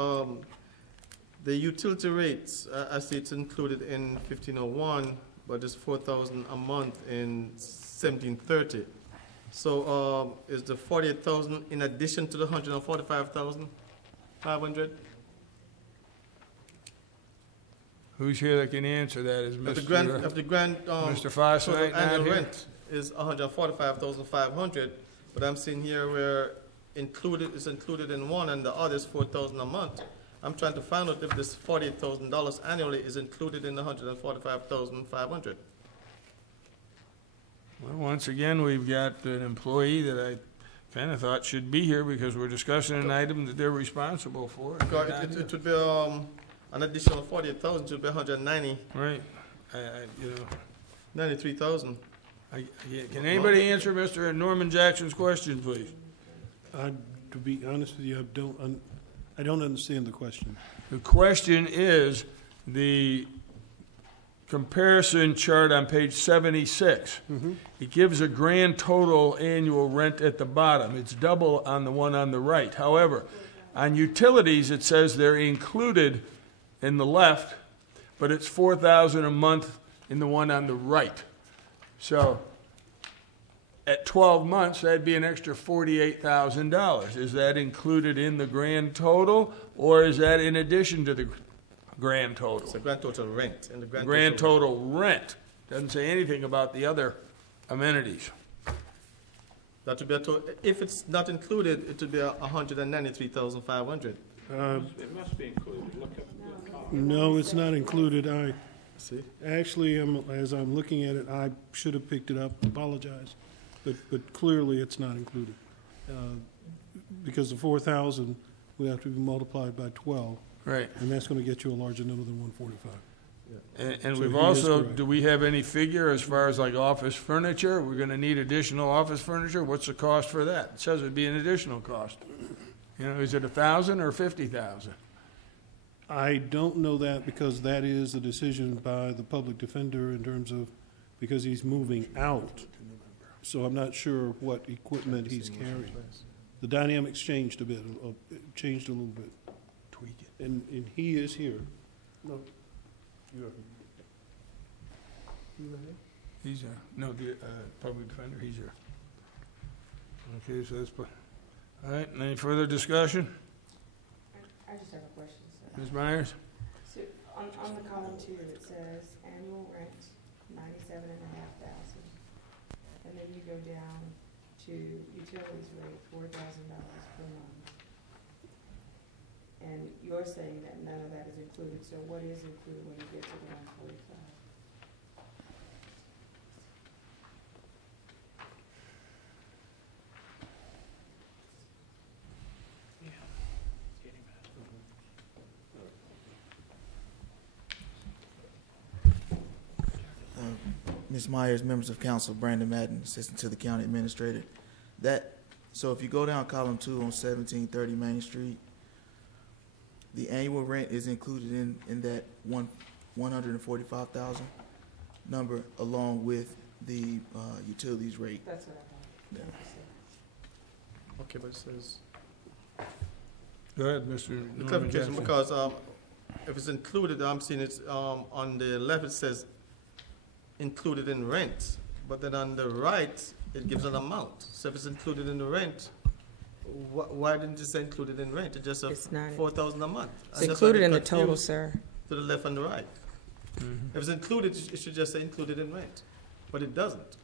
The utility rates, I see it's included in 1501, but it's $4,000 a month in 1730. So is the 48,000 in addition to the 145,500? Who's here that can answer that? Is Mr. Mr. Fossley not annual here? rent is 145,500, but I'm seeing here where it's included in one and the other is 4,000 a month. I'm trying to find out if this $48,000 annually is included in the 145,500. Well, once again, we've got an employee that I kind of thought should be here because we're discussing an item that they're responsible for. It would be an additional 48,000 to be 190. Right. 93,000. Can anybody answer Mr. Norman Jackson's question, please? To be honest with you, I don't understand the question. The question is the comparison chart on page 76. It gives a grand total annual rent at the bottom. It's double on the one on the right. However, on utilities, it says they're included in the left, but it's $4,000 a month in the one on the right. So at 12 months, that'd be an extra $48,000. Is that included in the grand total, or is that in addition to the grand total? It's a grand total rent. And the grand total rent. Doesn't say anything about the other amenities. That would be if it's not included, it would be 193,500. It must be included. Look up the top. No, it's not included. See? Actually, as I'm looking at it, I should have picked it up. Apologize. But clearly it's not included. because the 4,000 would have to be multiplied by 12. Right. And that's going to get you a larger number than 145. And So we've he is also, correct. do we have any figure as far as like office furniture? We're gonna need additional office furniture? What's the cost for that? It says it'd be an additional cost. You know, is it 1,000 or 50,000? I don't know that because that is a decision by the public defender in terms of, because he's moving out. So I'm not sure what equipment he's carrying. The dynamics changed a bit, changed a little bit. Tweak it. And he is here. No, you are. He's here. No, the public defender, he's here. Okay, so that's, all right, any further discussion? I just have a question, sir. Ms. Myers? So on the column 2, it says annual rent, $97,500. And then you go down to utilities rate, $4,000 per month. And you're saying that none of that is included, so what is included when you get to the 145? Ms. Myers, members of council, Brandon Madden, assistant to the county administrator. So if you go down column 2 on 1730 Main Street, the annual rent is included in that 145,000 number along with the utilities rate. That's what I thought. Yeah. Okay, but it says. Go ahead, Mr. The clarification, because if it's included, I'm seeing it on the left, it says included in rent, but then on the right, it gives an amount. So if it's included in the rent, why didn't you say included in rent? It's just $4,000 a month. It's included in the total, sir. To the left and the right. If it's included, it should just say included in rent, but it doesn't.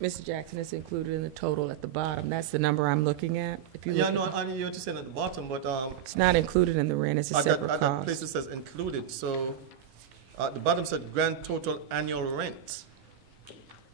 Mr. Jackson, it's included in the total at the bottom. That's the number I'm looking at. If you Yeah, look no, at I know you're just saying at the bottom, but it's not included in the rent. It's a separate at that cost. place it says included, so at the bottom said grand total annual rent,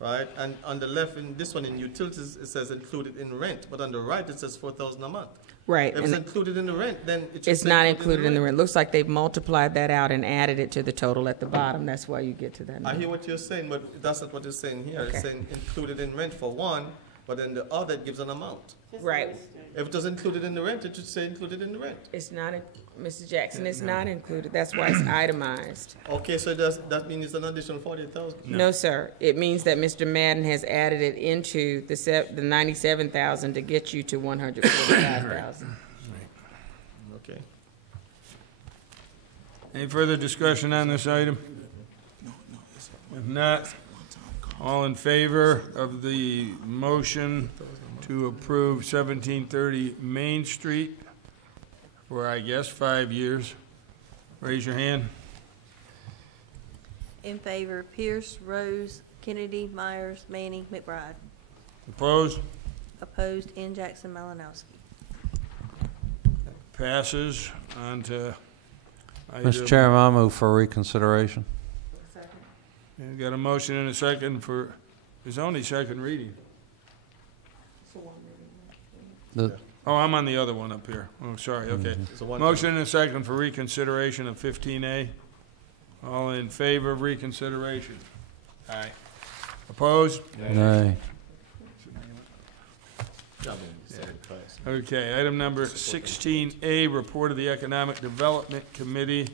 right? And on the left, in this one in utilities, it says included in rent, but on the right it says $4,000 a month. Right. If it's included in the rent, then it should It's say not included in the rent. Looks like they've multiplied that out and added it to the total at the bottom. That's why you get to that I number. hear what you're saying, but that's not what it's saying here. Okay. It's saying included in rent for one, but then the other it gives an amount. Right. If it was included in the rent, it should say included in the rent. It's not, Mr. Jackson, it's not included. That's why it's itemized. Okay, so that means it's an additional 48,000. No, sir. It means that Mr. Madden has added it into the 97,000 to get you to 145,000. Okay. Any further discussion on this item? If not, all in favor of the motion to approve 1730 Main Street for, I guess, 5 years, raise your hand. In favor, Pierce, Rose, Kennedy, Myers, Manning, McBride. Opposed? Opposed, N. Jackson, Malinowski. Passes on to Mr. Chairman, I move for reconsideration. We've got a motion and a second for, it's only second reading. Oh, I'm on the other one up here. Oh, sorry, okay. Motion and a second for reconsideration of 15A. All in favor of reconsideration? Aye. Opposed? Nay. Okay, item number 16A, report of the Economic Development Committee.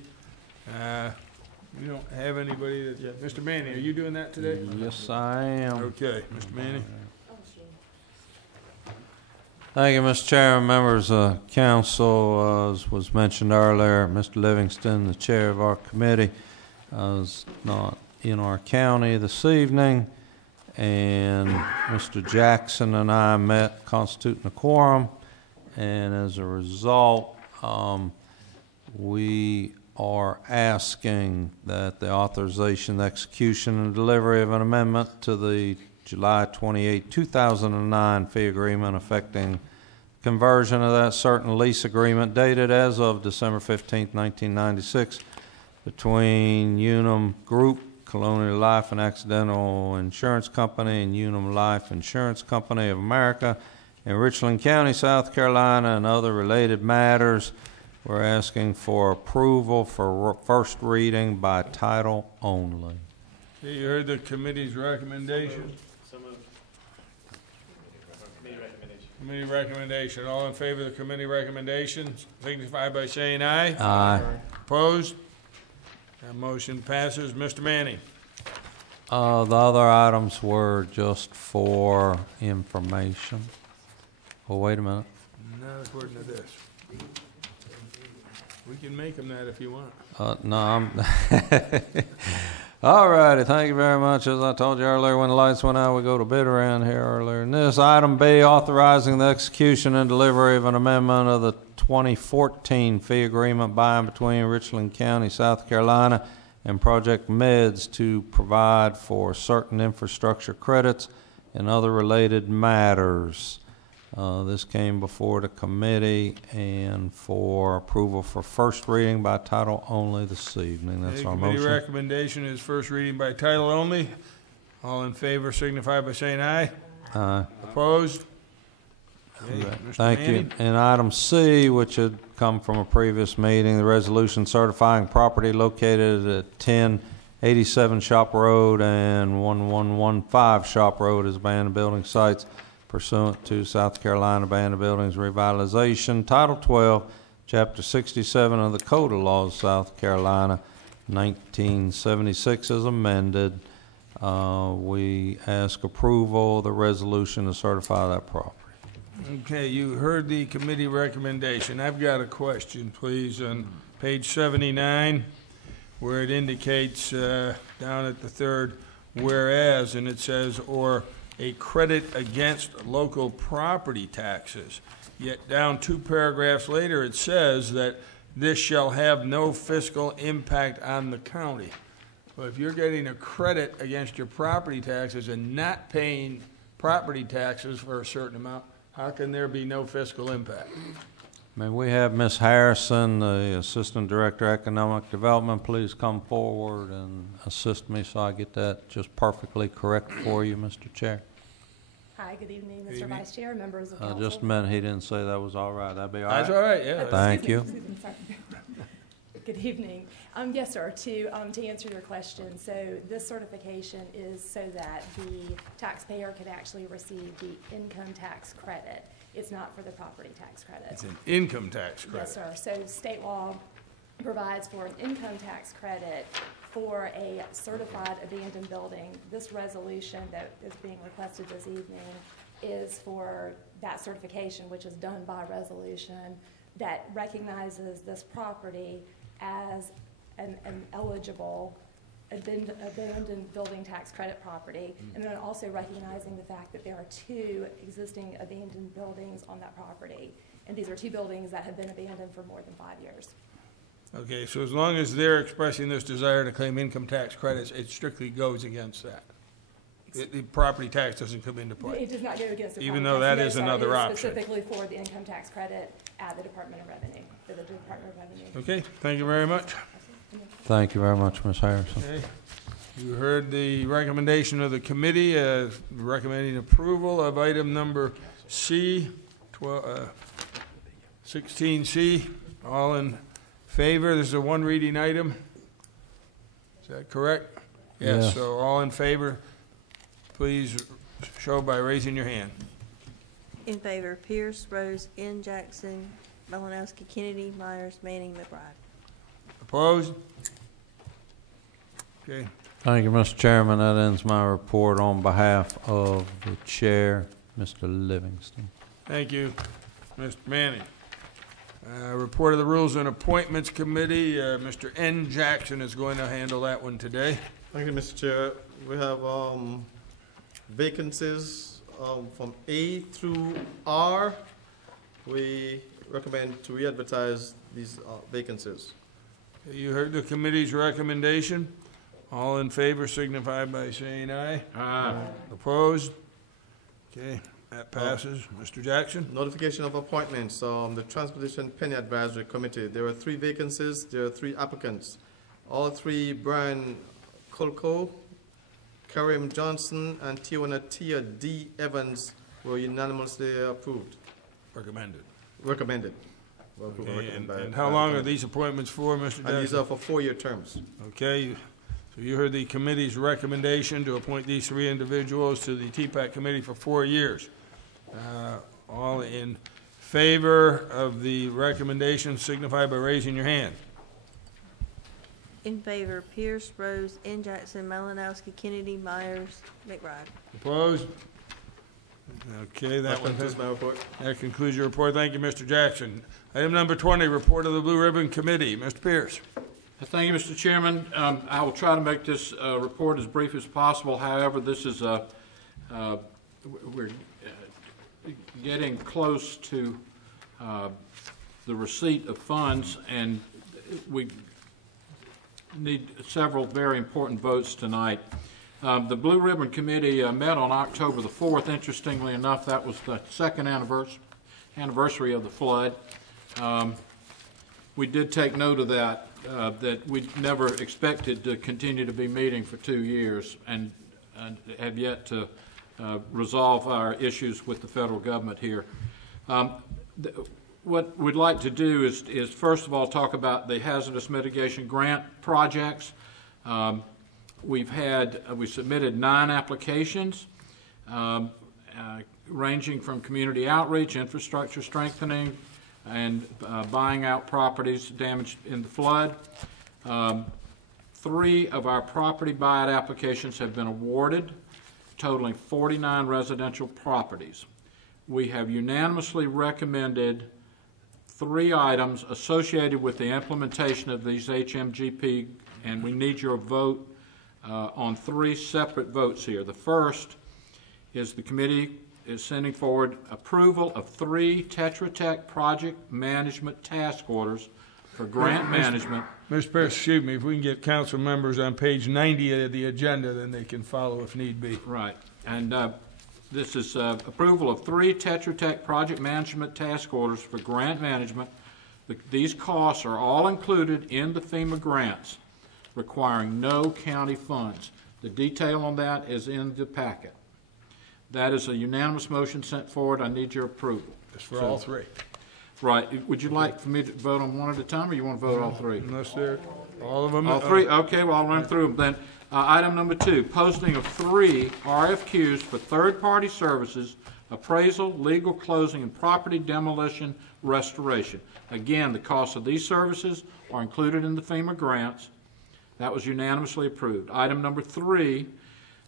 We don't have anybody that, Mr. Manning, are you doing that today? Yes, I am. Okay, Mr. Manning. Thank you, Mr. Chairman, members of council. As was mentioned earlier, Mr. Livingston, the chair of our committee, is not in our county this evening, and Mr. Jackson and I met constituting a quorum, and as a result, we are asking that the authorization, execution, and delivery of an amendment to the July 28, 2009 fee agreement affecting conversion of that certain lease agreement dated as of December 15, 1996 between Unum Group, Colonial Life and Accidental Insurance Company, and Unum Life Insurance Company of America, in Richland County, South Carolina, and other related matters. We're asking for approval for first reading by title only. Okay, you heard the committee's recommendation. Committee recommendation. All in favor of the committee recommendation, signify by saying aye. Aye. Opposed? That motion passes. Mr. Manning. The other items were just for information. Oh, wait a minute. Not according to this. We can make them that if you want. No, I'm... All righty, thank you very much. As I told you earlier, when the lights went out, we go to bid around here earlier. And this item B, authorizing the execution and delivery of an amendment of the 2014 fee agreement by and between Richland County, South Carolina, and Project Meds to provide for certain infrastructure credits and other related matters. This came before the committee and for approval for first reading by title only this evening. That's our motion. Committee recommendation is first reading by title only. All in favor signify by saying aye. Aye. Opposed? Okay, Thank you. And item C, which had come from a previous meeting, the resolution certifying property located at 1087 Shop Road and 1115 Shop Road as abandoned building sites pursuant to South Carolina Abandoned Buildings Revitalization, Title 12, Chapter 67 of the Code of Laws, South Carolina, 1976 as amended. We ask approval of the resolution to certify that property. Okay, you heard the committee recommendation. I've got a question, please, on page 79, where it indicates down at the third, whereas, and it says, or a credit against local property taxes. Yet down 2 paragraphs later, it says that this shall have no fiscal impact on the county. Well, if you're getting a credit against your property taxes and not paying property taxes for a certain amount, how can there be no fiscal impact? May we have Ms. Harrison, the Assistant Director of Economic Development, please come forward and assist me so I get that just perfectly correct for you, Mr. Chair. Hi, good evening, Mr. Vice Chair, members of council. Just a minute, he didn't say that was all right. That'd be all right? That's all right, yeah. Thank you. Good evening. Yes, sir, to answer your question, so this certification is so that the taxpayer can actually receive the income tax credit. It's not for the property tax credit. It's an income tax credit. Yes, sir. So state law provides for an income tax credit for a certified abandoned building. This resolution that is being requested this evening is for that certification, which is done by resolution, that recognizes this property as an eligible abandoned building tax credit property, and then also recognizing the fact that there are 2 existing abandoned buildings on that property. And these are 2 buildings that have been abandoned for more than 5 years. Okay, so as long as they're expressing this desire to claim income tax credits, it strictly goes against that. The property tax doesn't come into play. It does not go against the even property though tax. that is another option. Specifically for the income tax credit at the Department of Revenue, for the Department of Revenue. Okay, thank you very much. Thank you very much, Ms. Harrison. Okay. You heard the recommendation of the committee recommending approval of item number C, 16C. All in favor? This is a 1 reading item. Is that correct? Yes. Yes. So all in favor, please show by raising your hand. In favor, Pierce, Rose, N. Jackson, Malinowski, Kennedy, Myers, Manning, McBride. Opposed? Okay. Thank you, Mr. Chairman. That ends my report on behalf of the chair, Mr. Livingston. Thank you, Mr. Manning. Report of the Rules and Appointments Committee. Mr. N. Jackson is going to handle that one today. Thank you, Mr. Chair. We have vacancies from A through R. We recommend to re-advertise these vacancies. You heard the committee's recommendation. All in favor signify by saying aye. Aye. Opposed? Okay, that passes. Mr. Jackson? Notification of appointments. The Transportation Penny Advisory Committee. There are 3 vacancies. There are 3 applicants. All 3, Brian Kolko, Karim Johnson, and Tiwana Tia D. Evans were unanimously approved. Recommended. Recommended. Well, approved and Okay, recommended and by- how long by- are these appointments for, Mr. Jackson? And these are for 4-year terms. Okay, so you heard the committee's recommendation to appoint these 3 individuals to the TPAC committee for 4 years. All in favor of the recommendation signify by raising your hand. In favor, Pierce, Rose, N. Jackson, Malinowski, Kennedy, Myers, McBride. Opposed? Okay, that concludes my report. That concludes your report. Thank you, Mr. Jackson. Item number 20, report of the Blue Ribbon Committee. Mr. Pierce. Thank you, Mr. Chairman. I will try to make this report as brief as possible. However, this is we're getting close to the receipt of funds, and we need several very important votes tonight. The Blue Ribbon Committee met on October the 4th. Interestingly enough, that was the second anniversary of the flood. We did take note of that, that we never expected to continue to be meeting for 2 years and have yet to resolve our issues with the federal government here. What we'd like to do is first of all talk about the hazardous mitigation grant projects. We submitted 9 applications ranging from community outreach, infrastructure strengthening, and buying out properties damaged in the flood. 3 of our property buyout applications have been awarded, totaling 49 residential properties. We have unanimously recommended 3 items associated with the implementation of these HMGP, and we need your vote on 3 separate votes here. The first is the committee is sending forward approval of 3 Tetra Tech project management task orders for grant management. Mr. Pierce, excuse me, if we can get council members on page 90 of the agenda, then they can follow if need be. Right. And this is approval of 3 Tetra Tech project management task orders for grant management. These costs are all included in the FEMA grants, requiring no county funds. The detail on that is in the packet. That is a unanimous motion sent forward. I need your approval. It's for all 3. Right. Would you like for me to vote on one at a time, or you want to vote all 3? Unless they're all of them. All 3? Okay, well, I'll run through them then. Item number 2, posting of 3 RFQs for third-party services, appraisal, legal closing, and property demolition restoration. Again, the cost of these services are included in the FEMA grants. That was unanimously approved. Item number 3,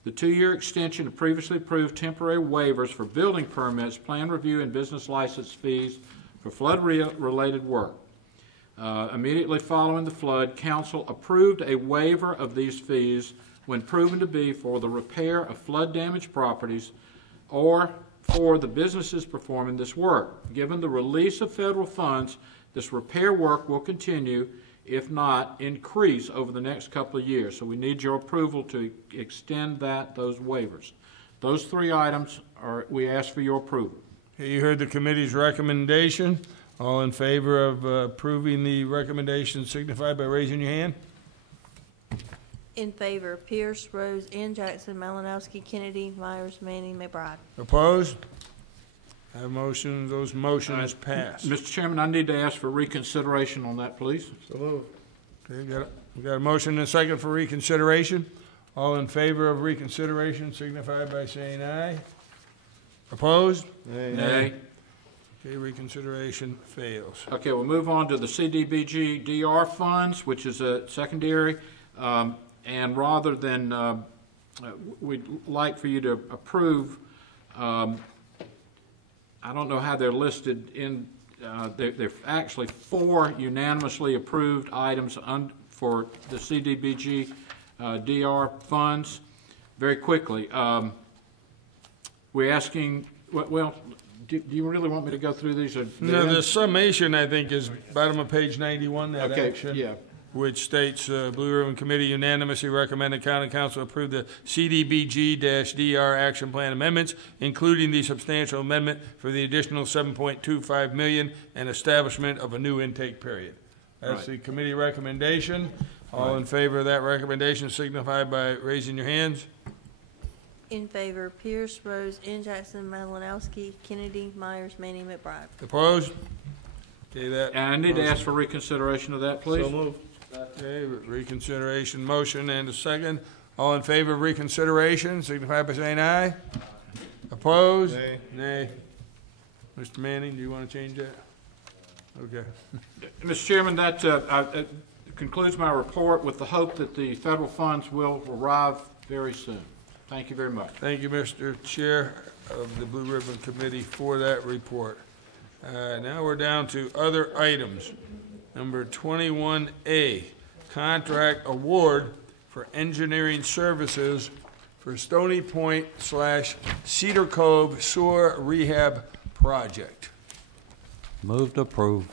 the 2-year extension of previously approved temporary waivers for building permits, plan review, and business license fees for flood-related work. Immediately following the flood, Council approved a waiver of these fees when proven to be for the repair of flood-damaged properties or for the businesses performing this work. Given the release of federal funds, this repair work will continue, if not increase, over the next couple of years. So we need your approval to extend those waivers. Those 3 items we ask for your approval. You heard the committee's recommendation. All in favor of approving the recommendation signify by raising your hand. In favor, Pierce, Rose, N. Jackson, Malinowski, Kennedy, Myers, Manning, McBride. Opposed? That motion, those motions pass. Mr. Chairman, I need to ask for reconsideration on that, please. So moved. Okay, we got a motion and a second for reconsideration. All in favor of reconsideration signify by saying aye. Opposed? Nay. Okay, reconsideration fails. Okay, we'll move on to the CDBG DR funds, which is a secondary. And rather than, we'd like for you to approve, I don't know how they're listed in, they're actually 4 unanimously approved items for the CDBG DR funds. Very quickly, we're asking, well, do you really want me to go through these? No, the summation, I think, is bottom of page 91, that action. Yeah. Which states, Blue Ribbon Committee unanimously recommended County Council approve the CDBG-DR Action Plan amendments, including the substantial amendment for the additional $7.25 million and establishment of a new intake period. That's the committee recommendation. All in favor of that recommendation signify by raising your hands. In favor, Pierce, Rose, N. Jackson, Malinowski, Kennedy, Myers, Manning, McBride. Opposed? Okay, that. And I need to ask for reconsideration of that, please. So moved. Okay, reconsideration motion and a second. All in favor of reconsideration, signify by saying aye. Opposed? Nay. Nay. Mr. Manning, do you want to change that? Okay. Mr. Chairman, that concludes my report with the hope that the federal funds will arrive very soon. Thank you very much. Thank you, Mr. Chair of the Blue Ribbon Committee, for that report. Now we're down to other items. Number 21A, contract award for engineering services for Stony Point / Cedar Cove Sewer Rehab Project. Move to approve.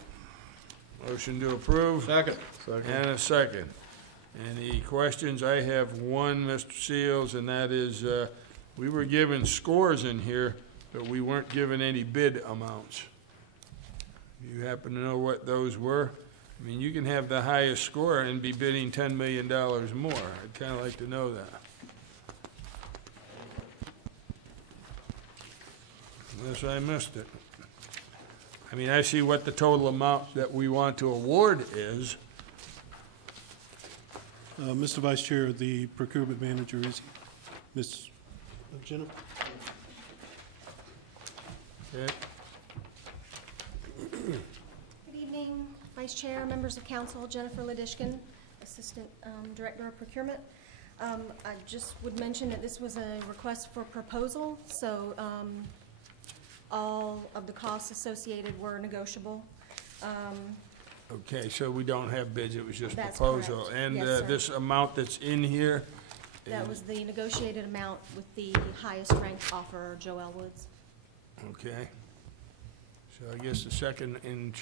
Motion to approve. Second. And a second. Any questions? I have one, Mr. Seals, and that is, we were given scores in here, but we weren't given any bid amounts. You happen to know what those were? I mean, you can have the highest score and be bidding $10 million more. I'd kind of like to know that. Unless I missed it. I mean, I see what the total amount that we want to award is. Mr. Vice Chair, the procurement manager is Ms. Jennifer. Okay. Good evening, Vice Chair, members of council, Jennifer Ladishkin, Assistant Director of Procurement. I just would mention that this was a request for proposal, so all of the costs associated were negotiable. Okay, so we don't have bids, it was just That's proposal. correct. And Yes, sir. this amount that's in here? That was the negotiated amount with the highest ranked offerer, Joel Woods. Okay. So I guess the second in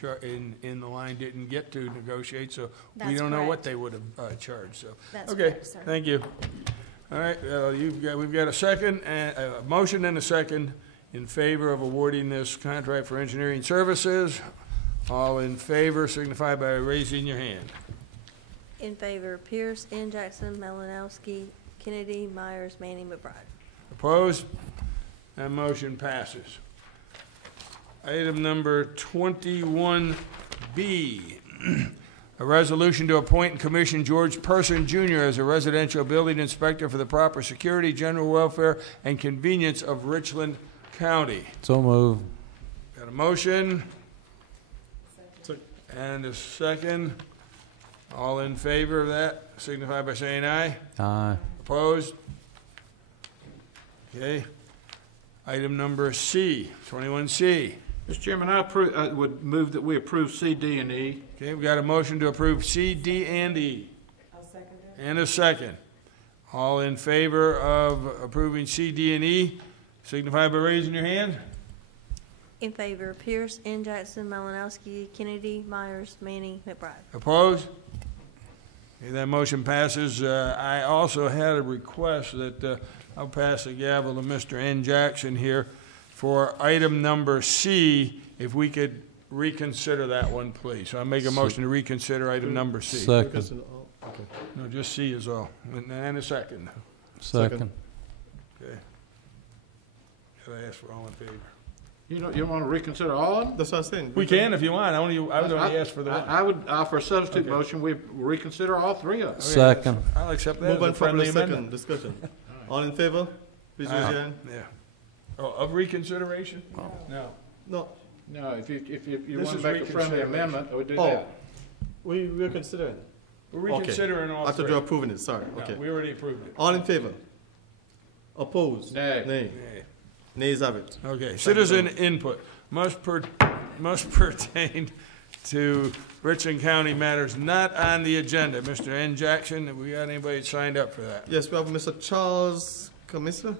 the line didn't get to negotiate, so we That's don't know what correct. they would have charged, so. That's Okay, correct, sir. thank you. All right, we've got a second, a motion and a second in favor of awarding this contract for engineering services. All in favor signify by raising your hand. In favor, Pierce, N. Jackson, Malinowski, Kennedy, Myers, Manning, McBride. Opposed? That motion passes. Item number 21B, a resolution to appoint and commission George Person, Jr. as a residential building inspector for the proper security, general welfare, and convenience of Richland County. So move. Got a motion? And a second. All in favor of that, signify by saying aye. Aye. Opposed? Okay. Item number C, 21C. Mr. Chairman, I would move that we approve C, D, and E. Okay, we've got a motion to approve C, D, and E. I'll second that. And a second. All in favor of approving C, D, and E, signify by raising your hand. In favor, Pierce, N. Jackson, Malinowski, Kennedy, Myers, Manning, McBride. Opposed? Okay, that motion passes. I also had a request that I'll pass the gavel to Mr. N. Jackson here for item number C, if we could reconsider that one, please. So I make a motion to reconsider item number C. Second. Okay. No, just C is all. And a second. Second. Okay. Should I ask for all in favor? You want to reconsider all of them? That's what I'm saying. We can if you want. I would only ask for the one. I would offer a substitute motion. We reconsider all three of them. Second. I'll accept that Move as a on friendly for the amendment. second discussion. All in favor? Please raise your hand. Yeah. Oh, of reconsideration? No. No. No, if you This want is to make a friendly reconsideration. amendment, I would do Oh, that. we're considering. We're reconsidering all I thought three. you were approving it, sorry, No, okay. we already approved it. All in favor? Opposed? Nay. Nay. Nay. Nays have it. Okay, citizen input must pertain to Richland County matters not on the agenda. Mr. N. Jackson, have we got anybody signed up for that? Yes, we have Mr. Charles Commissioner.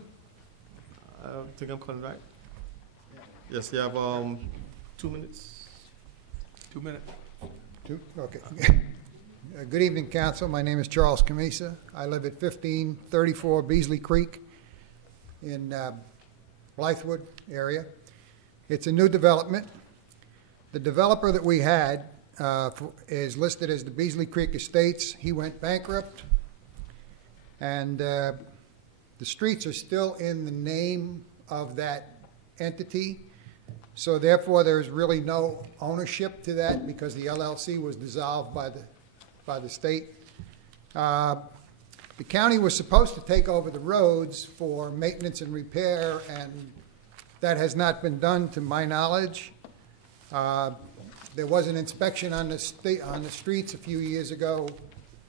I think I'm calling right. Yes, you have 2 minutes. 2 minutes. Okay. Good evening, council. My name is Charles Camisa. I live at 1534 Beasley Creek in Blythewood area. It's a new development. The developer that we had is listed as the Beasley Creek Estates. He went bankrupt, and the The streets are still in the name of that entity, so therefore there's really no ownership to that because the LLC was dissolved by the state. The county was supposed to take over the roads for maintenance and repair, and that has not been done to my knowledge. There was an inspection on the streets a few years ago.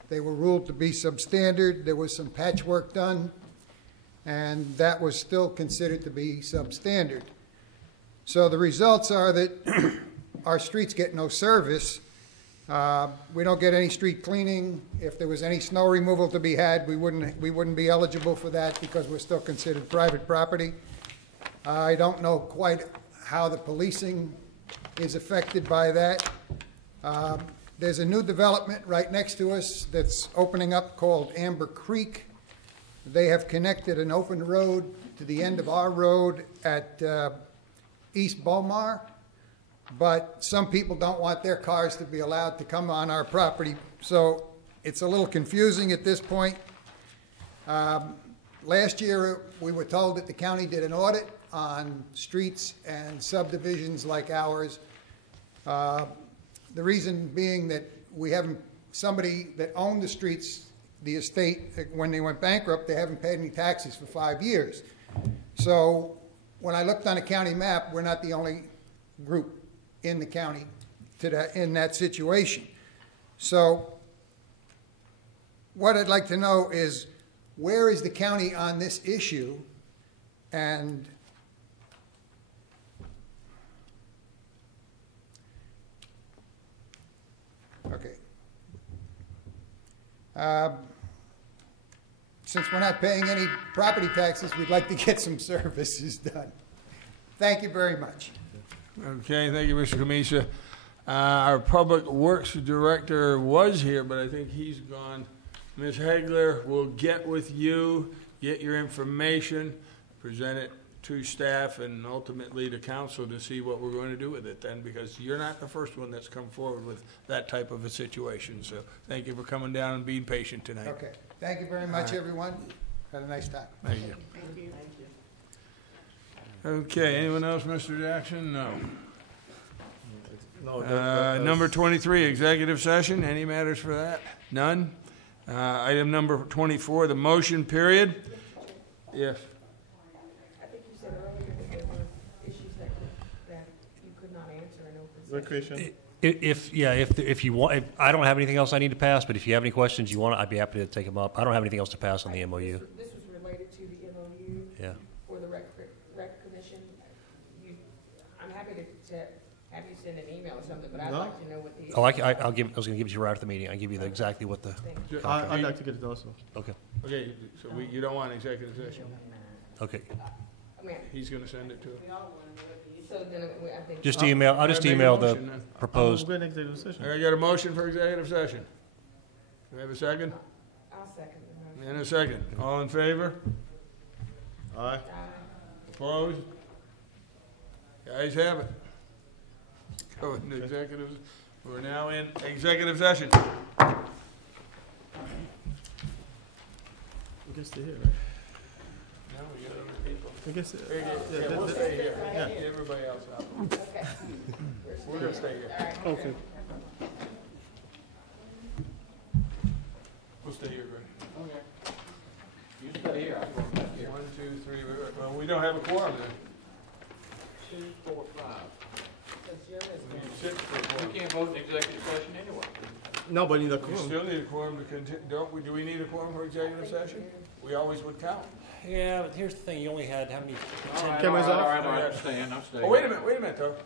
They were ruled to be substandard. There was some patchwork done, and that was still considered to be substandard. So the results are that our streets get no service. We don't get any street cleaning. If there was any snow removal to be had, we wouldn't be eligible for that because we're still considered private property. I don't know quite how the policing is affected by that. There's a new development right next to us that's opening up called Amber Creek. They have connected an open road to the end of our road at East Beaumar, but some people don't want their cars to be allowed to come on our property, so it's a little confusing at this point. Last year, we were told that the county did an audit on streets and subdivisions like ours. The reason being that we haven't, somebody that owned the streets, the estate, when they went bankrupt, they haven't paid any taxes for 5 years. So when I looked on a county map, we're not the only group in the county in that situation. So what I'd like to know is, where is the county on this issue? And okay. Since we're not paying any property taxes, we'd like to get some services done. Thank you very much. Okay, thank you, Mr. Kamisa. Our Public Works Director was here, but I think he's gone. Ms. Hegler will get with you, get your information, present it to staff, and ultimately to council to see what we're going to do with it then, because you're not the first one that's come forward with that type of a situation. So thank you for coming down and being patient tonight. Okay. Thank you very much, everyone. Had a nice time. Thank you. Thank you. Okay, anyone else, Mr. Jackson? No. No. Number 23, executive session. Any matters for that? None. Item number 24, the motion period. Yes. I think you said earlier that there were issues that you could not answer in open session. Recreation. If you want, I don't have anything else I need to pass, but if you have any questions you want, I'd be happy to take them up. I don't have anything else to pass on the MOU. This was related to the MOU. Yeah. For the rec commission. I'm happy to have you send an email or something, but I'd like to know what the. Oh, I was going to give it to you right after the meeting. I'll give you exactly what the. I'd like to get it also. Okay. Okay, so you don't want executive session? Okay. He's going to send it to us. So then I think. Just email. I'll just email the proposed. We're in executive session. I got a motion for executive session. Do we have a second? I'll second the motion. And a second. All in favor? Aye. Opposed? Guys have it. Go into executive. We're now in executive session. We can stay here, right? Now we got other people. I guess. We'll stay here. Yeah. Everybody else out. Okay. We're going to stay here. Okay. We'll stay here, Greg. Okay. You stay here, I go back here. 1, 2, 3. Well, we don't have a quorum then. 2, 4, 5. We need 6 for a quorum. We can't vote in executive session anyway. No, but you need a We quorum. still need a quorum to continue, don't we? Do we need a quorum for executive session? We always would count. Yeah, but here's the thing. You only had how many? All right, Cameras all off? right, I understand, I'm staying. Oh, wait a minute, though.